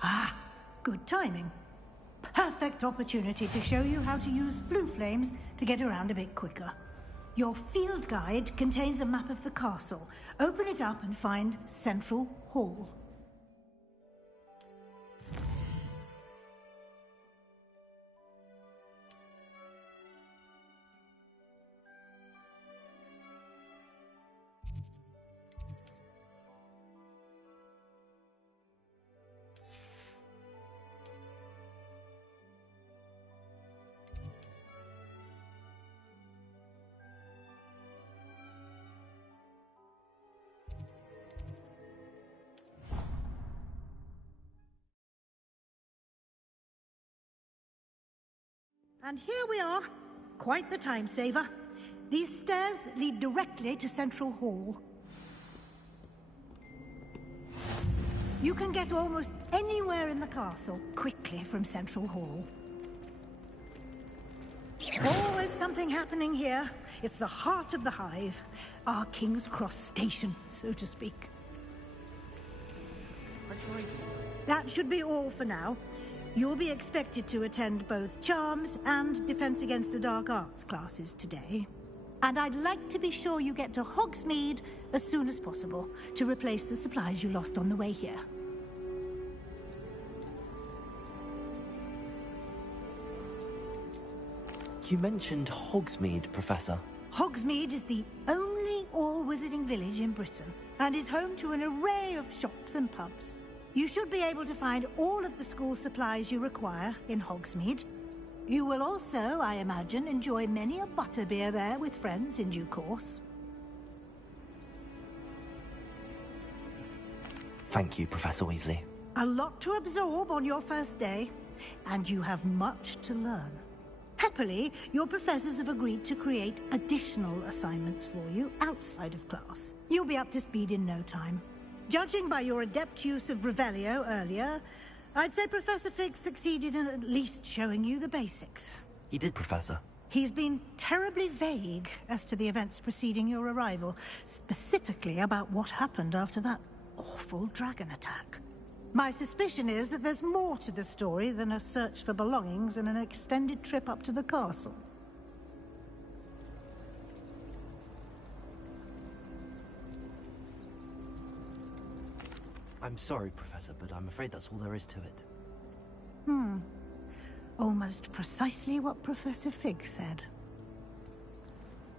Ah, good timing. Perfect opportunity to show you how to use flue flames to get around a bit quicker. Your field guide contains a map of the castle. Open it up and find Central Hall. And here we are. Quite the time saver. These stairs lead directly to Central Hall. You can get almost anywhere in the castle quickly from Central Hall. Always something happening here. It's the heart of the hive. Our King's Cross station, so to speak. That should be all for now. You'll be expected to attend both Charms and Defense Against the Dark Arts classes today. And I'd like to be sure you get to Hogsmeade as soon as possible to replace the supplies you lost on the way here. You mentioned Hogsmeade, Professor. Hogsmeade is the only all-wizarding village in Britain and is home to an array of shops and pubs. You should be able to find all of the school supplies you require in Hogsmeade. You will also, I imagine, enjoy many a butterbeer there with friends in due course. Thank you, Professor Weasley. A lot to absorb on your first day, and you have much to learn. Happily, your professors have agreed to create additional assignments for you outside of class. You'll be up to speed in no time. Judging by your adept use of Revelio earlier, I'd say Professor Fig succeeded in at least showing you the basics. He did, Professor. He's been terribly vague as to the events preceding your arrival, specifically about what happened after that awful dragon attack. My suspicion is that there's more to the story than a search for belongings and an extended trip up to the castle. I'm sorry, Professor, but I'm afraid that's all there is to it. Almost precisely what Professor Fig said.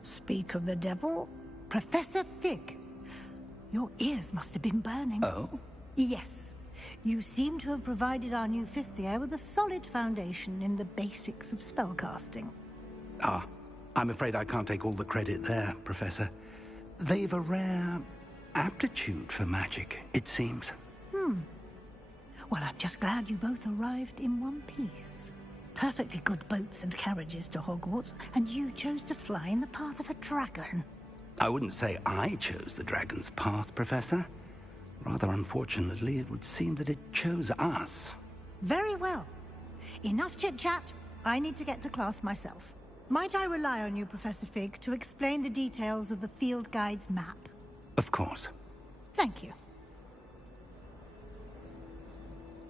Speak of the devil, Professor Fig. Your ears must have been burning. Oh? Yes. You seem to have provided our new fifth year with a solid foundation in the basics of spellcasting. Ah, I'm afraid I can't take all the credit there, Professor. They've a rare aptitude for magic, it seems. Well, I'm just glad you both arrived in one piece. Perfectly good boats and carriages to Hogwarts, and you chose to fly in the path of a dragon. I wouldn't say I chose the dragon's path, Professor. Rather unfortunately, it would seem that it chose us. Very well. Enough chit-chat. I need to get to class myself. Might I rely on you, Professor Fig, to explain the details of the field guide's map? Of course. Thank you.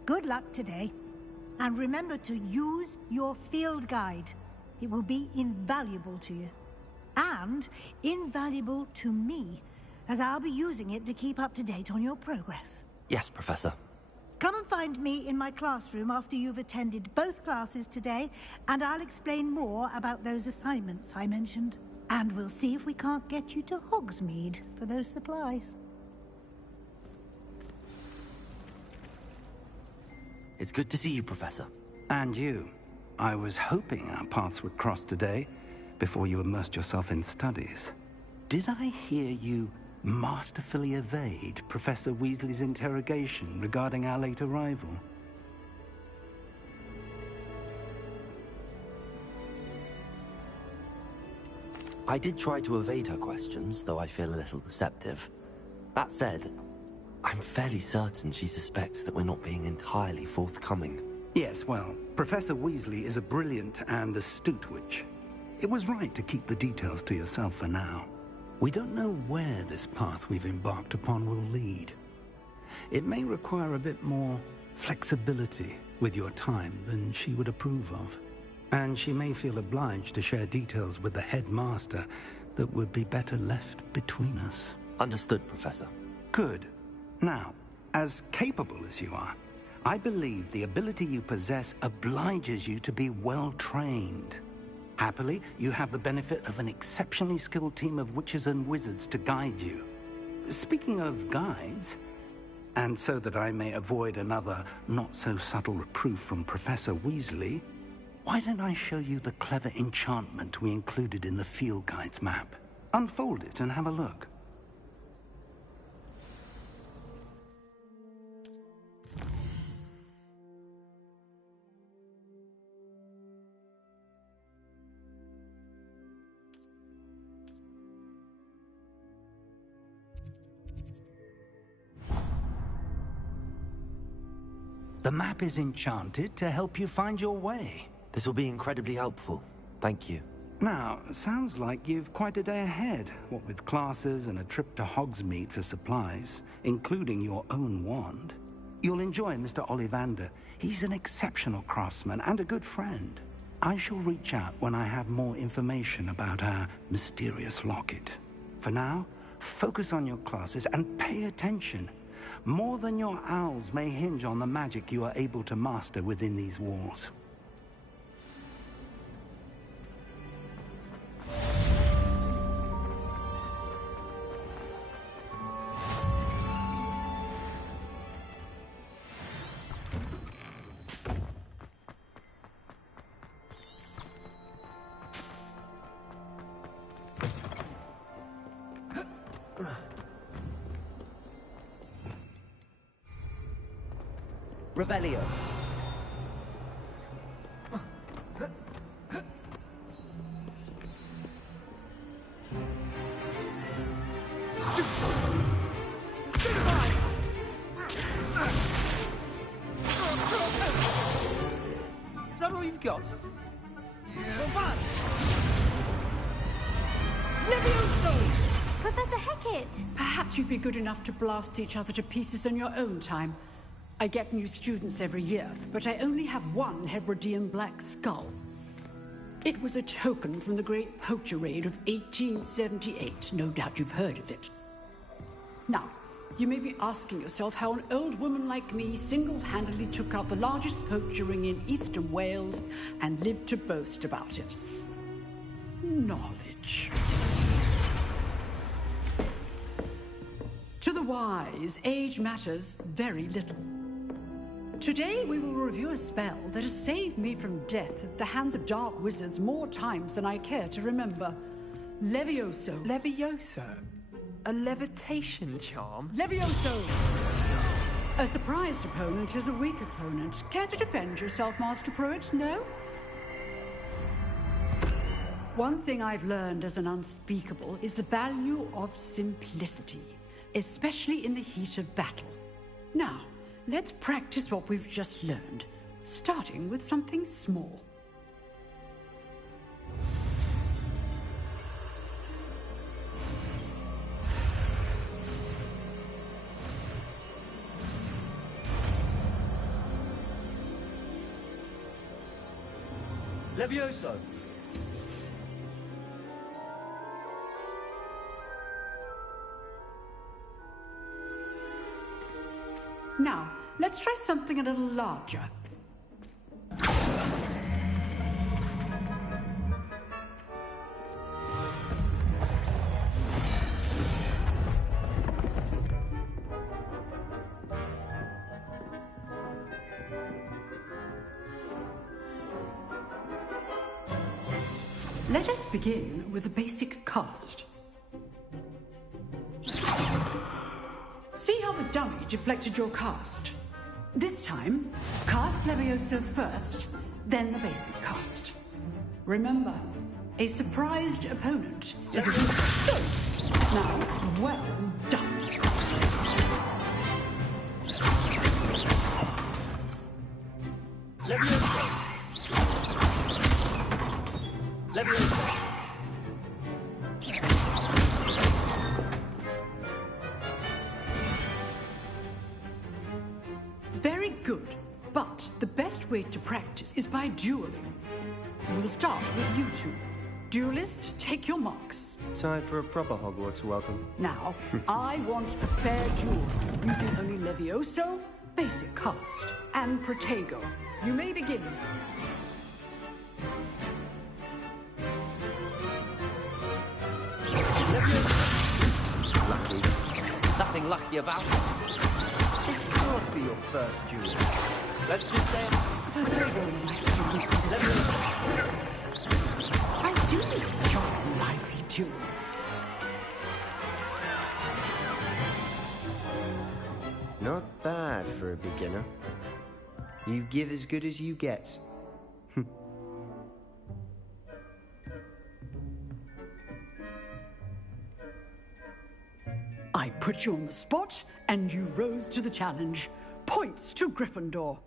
Good luck today. And remember to use your field guide. It will be invaluable to you. And invaluable to me, as I'll be using it to keep up to date on your progress. Yes, Professor. Come and find me in my classroom after you've attended both classes today, and I'll explain more about those assignments I mentioned. And we'll see if we can't get you to Hogsmeade for those supplies. It's good to see you, Professor. And you. I was hoping our paths would cross today, before you immersed yourself in studies. Did I hear you masterfully evade Professor Weasley's interrogation regarding our late arrival? I did try to evade her questions, though I feel a little deceptive. That said, I'm fairly certain she suspects that we're not being entirely forthcoming. Yes, well, Professor Weasley is a brilliant and astute witch. It was right to keep the details to yourself for now. We don't know where this path we've embarked upon will lead. It may require a bit more flexibility with your time than she would approve of. And she may feel obliged to share details with the headmaster that would be better left between us. Understood, Professor. Good. Now, as capable as you are, I believe the ability you possess obliges you to be well-trained. Happily, you have the benefit of an exceptionally skilled team of witches and wizards to guide you. Speaking of guides, and so that I may avoid another not-so-subtle reproof from Professor Weasley, why don't I show you the clever enchantment we included in the field guide's map? Unfold it and have a look. The map is enchanted to help you find your way. This will be incredibly helpful. Thank you. Now, sounds like you've quite a day ahead, what with classes and a trip to Hogsmeade for supplies, including your own wand. You'll enjoy Mr. Ollivander. He's an exceptional craftsman and a good friend. I shall reach out when I have more information about our mysterious locket. For now, focus on your classes and pay attention. More than your owls may hinge on the magic you are able to master within these walls. Revelio. Is that all you've got? Levioso! Professor Hecat! Perhaps you'd be good enough to blast each other to pieces on your own time. I get new students every year, but I only have one Hebridean black skull. It was a token from the Great Poacher Raid of 1878. No doubt you've heard of it. Now, you may be asking yourself how an old woman like me single-handedly took out the largest poacher ring in eastern Wales and lived to boast about it. Knowledge. To the wise, age matters very little. Today we will review a spell that has saved me from death at the hands of dark wizards more times than I care to remember. Levioso. Levioso? A levitation charm? Levioso! A surprised opponent is a weak opponent. Care to defend yourself, Master Pruitt? No? One thing I've learned as an unspeakable is the value of simplicity, especially in the heat of battle. Now, let's practice what we've just learned, starting with something small. Levioso! Now, let's try something a little larger. Let us begin with the basic cast. See how the dummy deflected your cast? This time, cast Levioso first, then the basic cast. Remember, a surprised opponent is a good. Now, well done. Levioso! Levioso! Very good, but the best way to practice is by dueling. We'll start with you two. Duelists, take your marks. Time for a proper Hogwarts welcome. Now, I want a fair duel, using only Levioso, basic cast, and Protego. You may begin. Lucky. Nothing lucky about it. This can't be your first duel. Let's just say I do enjoy a lively duel. Not bad for a beginner. You give as good as you get. I put you on the spot, and you rose to the challenge. Points to Gryffindor.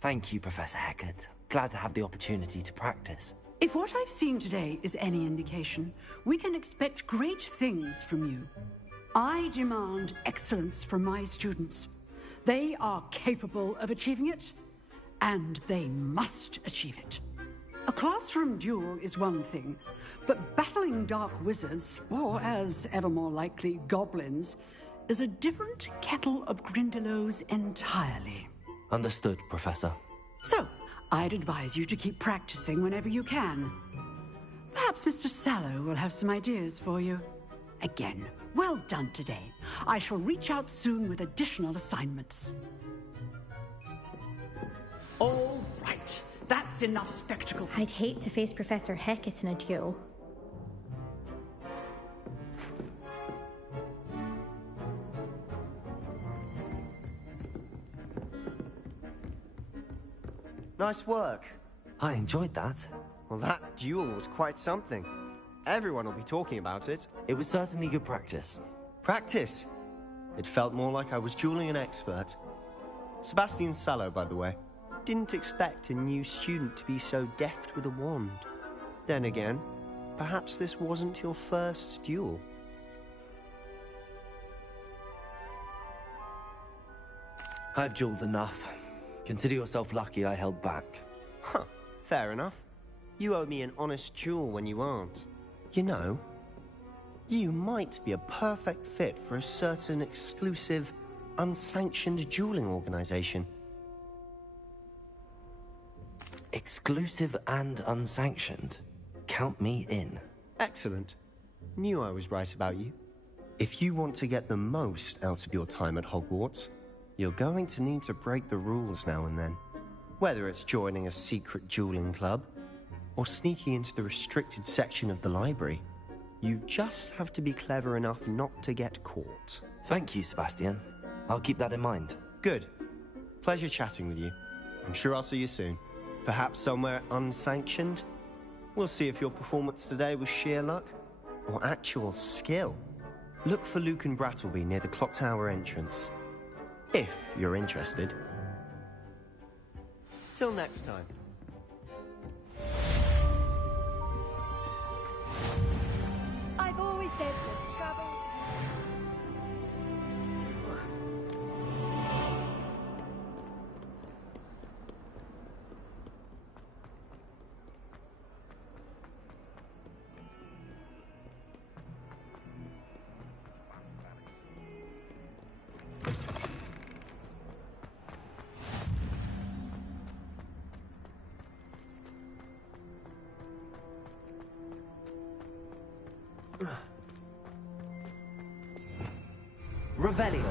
Thank you, Professor Hecat. Glad to have the opportunity to practice. If what I've seen today is any indication, we can expect great things from you. I demand excellence from my students. They are capable of achieving it, and they must achieve it. A classroom duel is one thing, but battling dark wizards, or as ever more likely, goblins, is a different kettle of Grindylows entirely. Understood, Professor. So, I'd advise you to keep practicing whenever you can. Perhaps Mr. Sallow will have some ideas for you. Again, well done today. I shall reach out soon with additional assignments. All right. That's enough spectacle. I'd hate to face Professor Hecat in a duel. Nice work. I enjoyed that. Well, that duel was quite something. Everyone will be talking about it. It was certainly good practice. Practice? It felt more like I was dueling an expert. Sebastian Sallow, by the way. Didn't expect a new student to be so deft with a wand. Then again, perhaps this wasn't your first duel. I've dueled enough. Consider yourself lucky I held back. Huh, fair enough. You owe me an honest duel when you aren't. You know, you might be a perfect fit for a certain exclusive, unsanctioned dueling organization. Exclusive and unsanctioned. Count me in. Excellent. Knew I was right about you. If you want to get the most out of your time at Hogwarts, you're going to need to break the rules now and then. Whether it's joining a secret dueling club, or sneaking into the restricted section of the library, you just have to be clever enough not to get caught. Thank you, Sebastian. I'll keep that in mind. Good. Pleasure chatting with you. I'm sure I'll see you soon. Perhaps somewhere unsanctioned? We'll see if your performance today was sheer luck or actual skill. Look for Luke and Brattleby near the clock tower entrance. If you're interested. Till next time. I've always said that travel... Revelio.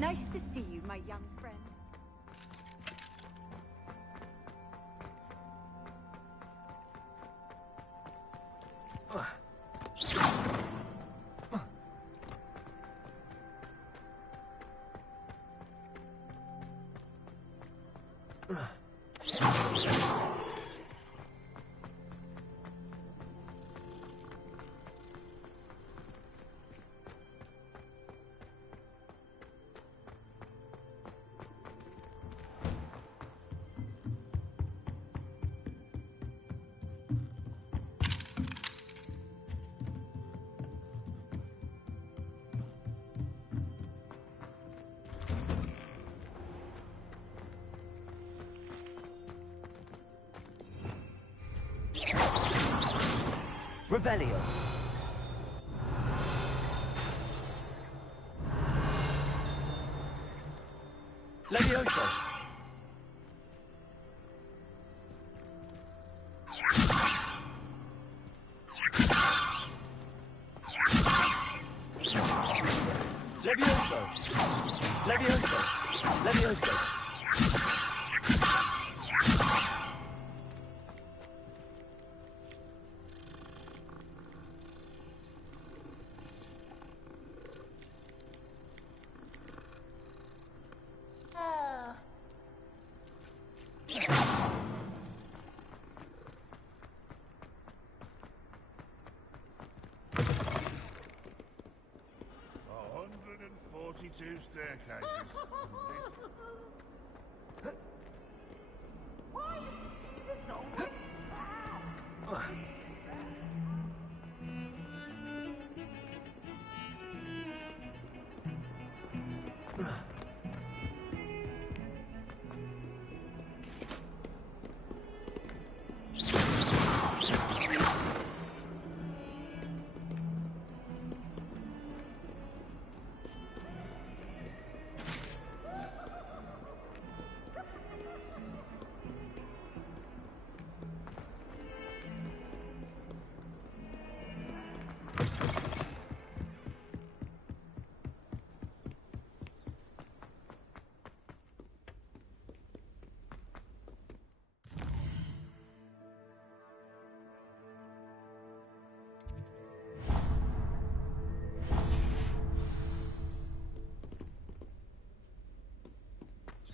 Nice to see you, my young friend. Revelio. Levioso. Levioso. Levioso. Levioso. Staircases.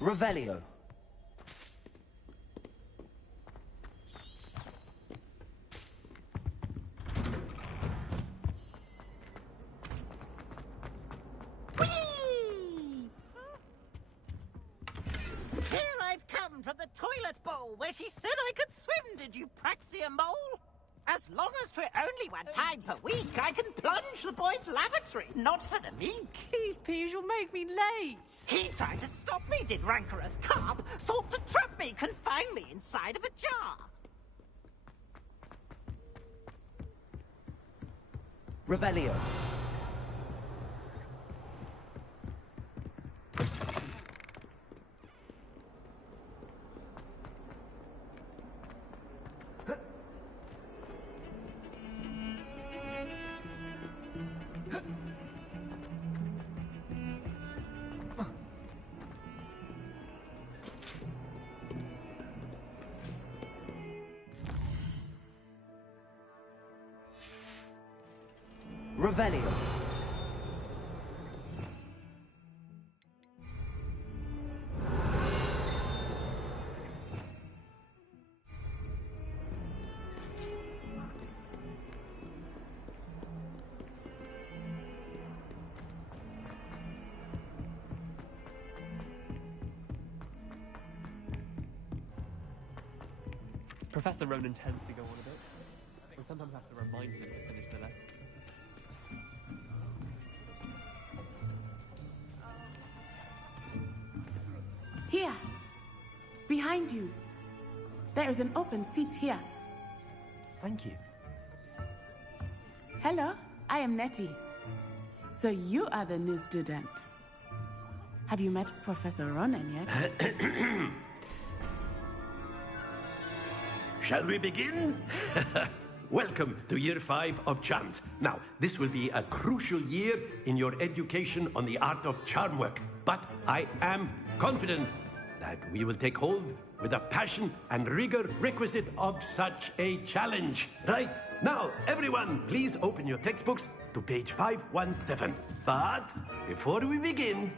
Revelio. Here I've come from the toilet bowl where she said I could swim, did you praxia mole? As long as for only one time per week, I can plunge the boy's lavatory, not for the meek. These peas will make me late. He tried to stop me, did rancorous carp, sought to trap me, confine me inside of a jar. Revelio. Revelio. Professor Ronan tends to go on a bit. We sometimes have to remind him to finish the lesson. Here. Behind you. There is an open seat here. Thank you. Hello, I am Nettie. So you are the new student. Have you met Professor Ronan yet? Shall we begin? Welcome to Year 5 of Charms. Now, this will be a crucial year in your education on the art of charm work. But I am confident that we will take hold with the passion and rigor requisite of such a challenge. Right? Now, everyone, please open your textbooks to page 517. But before we begin,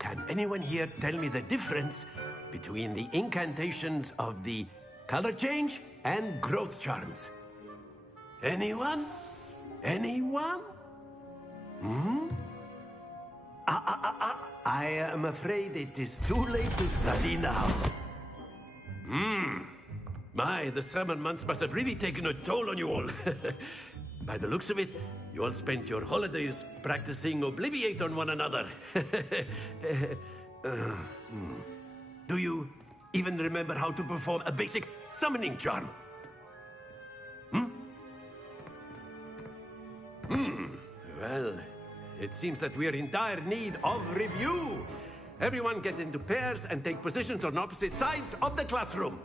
can anyone here tell me the difference between the incantations of the color change and growth charms? Anyone? Anyone? I am afraid it is too late to study now. My, the summer months must have really taken a toll on you all. By the looks of it, you all spent your holidays practicing Obliviate on one another. Do you even remember how to perform a basic summoning charm? Well, it seems that we are in dire need of review. Everyone get into pairs and take positions on opposite sides of the classroom.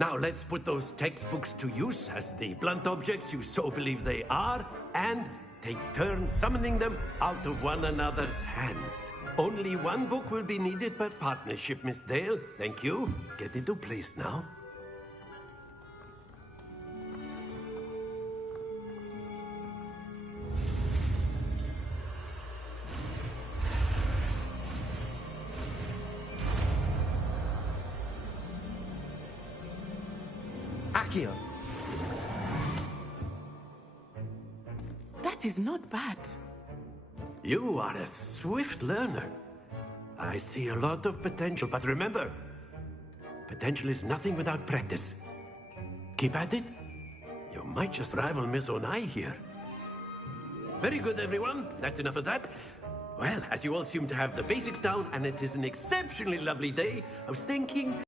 Now let's put those textbooks to use as the blunt objects you so believe they are, and take turns summoning them out of one another's hands. Only one book will be needed per partnership, Miss Dale. Thank you. Get into place now. Accio. That is not bad. You are a swift learner. I see a lot of potential, but remember, potential is nothing without practice. Keep at it. You might just rival Miss Onai here. Very good, everyone. That's enough of that. Well, as you all seem to have the basics down, and it is an exceptionally lovely day, I was thinking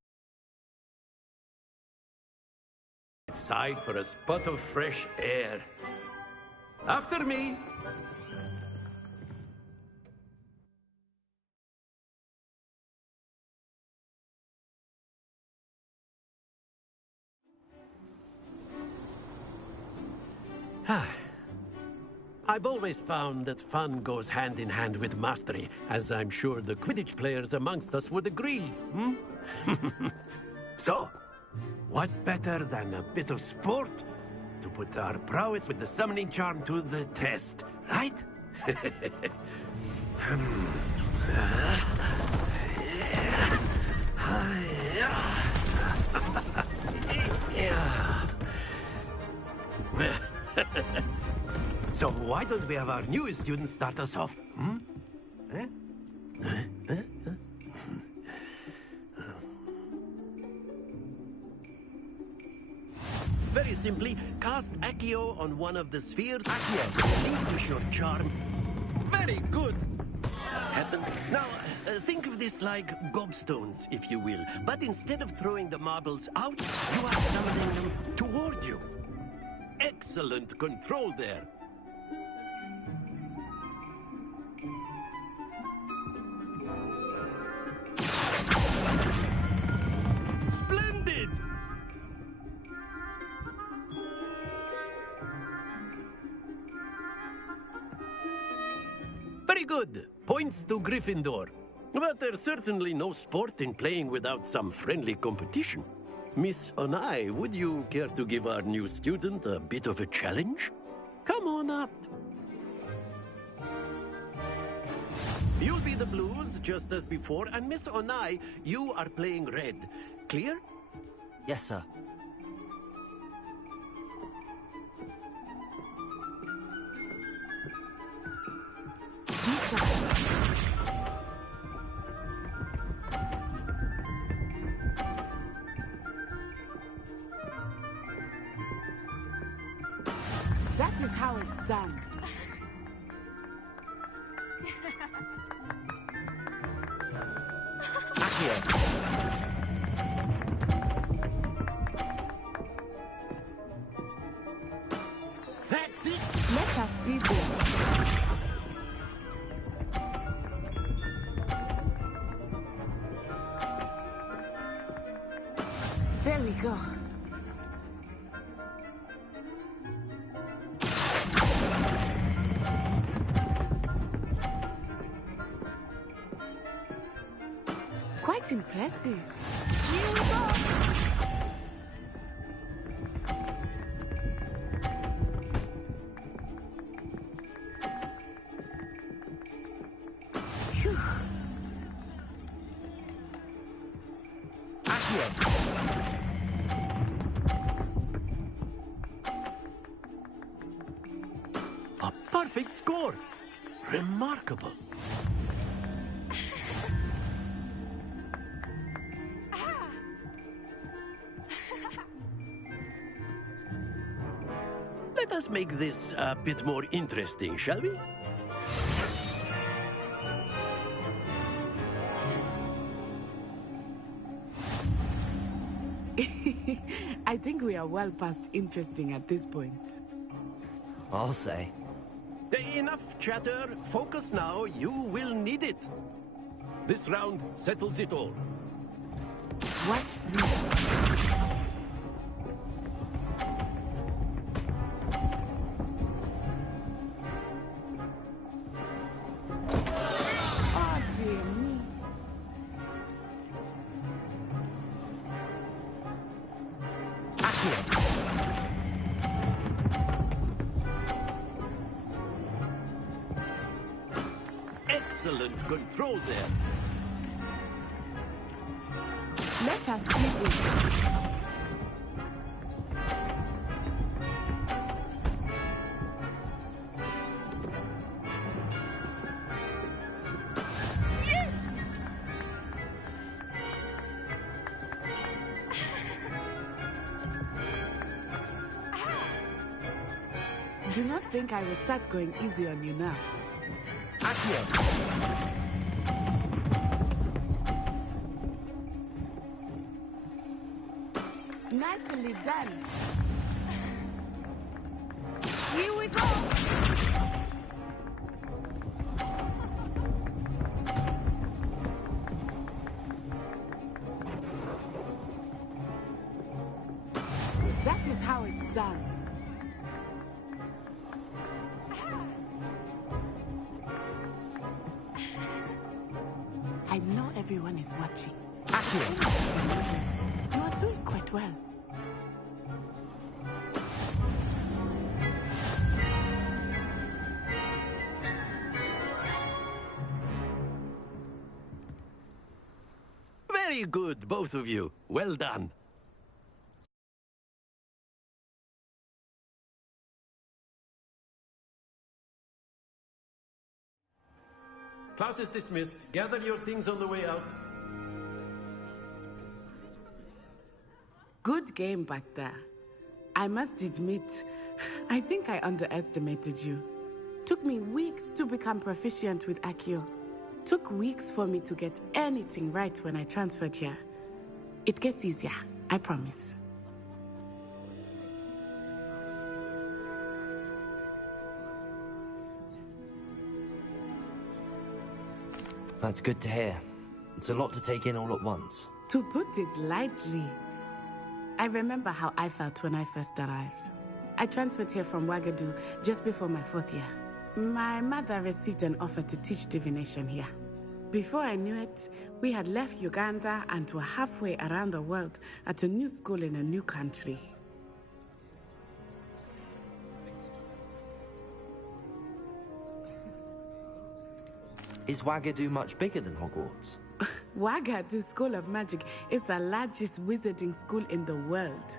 outside for a spot of fresh air. After me. I've always found that fun goes hand in hand with mastery, as I'm sure the Quidditch players amongst us would agree. So, what better than a bit of sport to put our prowess with the summoning charm to the test, right? So why don't we have our newest student start us off? Very simply, cast Accio on one of the spheres. Accio, relinquish your charm. Very good. Happened. Now, think of this like gobstones, if you will. But instead of throwing the marbles out, you are summoning them toward you. Excellent control there. Splendid! Very good. Points to Gryffindor. But there's certainly no sport in playing without some friendly competition. Miss Onai, would you care to give our new student a bit of a challenge? Come on up. You'll be the blues, just as before, and Miss Onai, you are playing red. Clear? Yes, sir. That is how it's done. That's it. Let us see this. There we go. Quite impressive. Here we go. Phew. A perfect score. Remarkable. Let us make this a bit more interesting, shall we? I think we are well past interesting at this point. I'll say. Enough chatter. Focus now. You will need it. This round settles it all. Watch this. Oh, dear me. Excellent control there. Let us see this. Do not think I will start going easy on you now. Nicely done. Here we go. That is how it's done. I know everyone is watching. You are doing quite well. Very good, both of you. Well done. Class is dismissed. Gather your things on the way out. Good game back there. I must admit, I think I underestimated you. Took me weeks to become proficient with Accio. Took weeks for me to get anything right when I transferred here. It gets easier, I promise. That's good to hear. It's a lot to take in all at once. To put it lightly, I remember how I felt when I first arrived. I transferred here from Ouagadougou just before my 4th year. My mother received an offer to teach divination here. Before I knew it, we had left Uganda and were halfway around the world at a new school in a new country. Is Ouagadougou much bigger than Hogwarts? Ouagadougou School of Magic is the largest wizarding school in the world.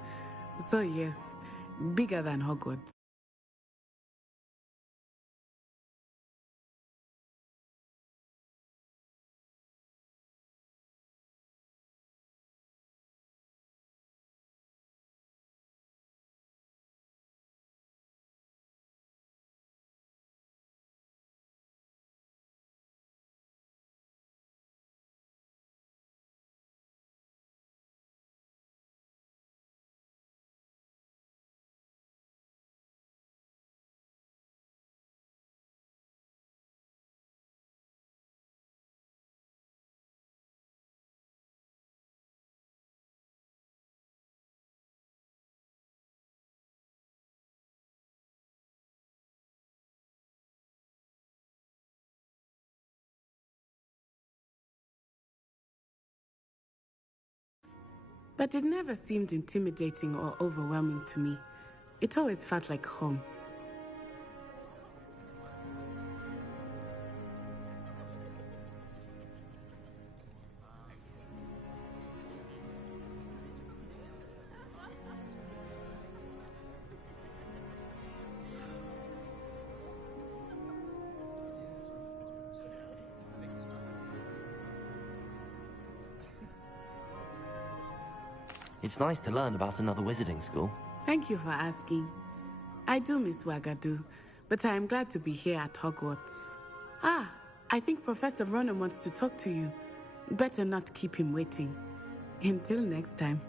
So yes, bigger than Hogwarts. But it never seemed intimidating or overwhelming to me. It always felt like home. It's nice to learn about another wizarding school. Thank you for asking. I do miss Ouagadougou, but I am glad to be here at Hogwarts. Ah, I think Professor Ronan wants to talk to you. Better not keep him waiting. Until next time.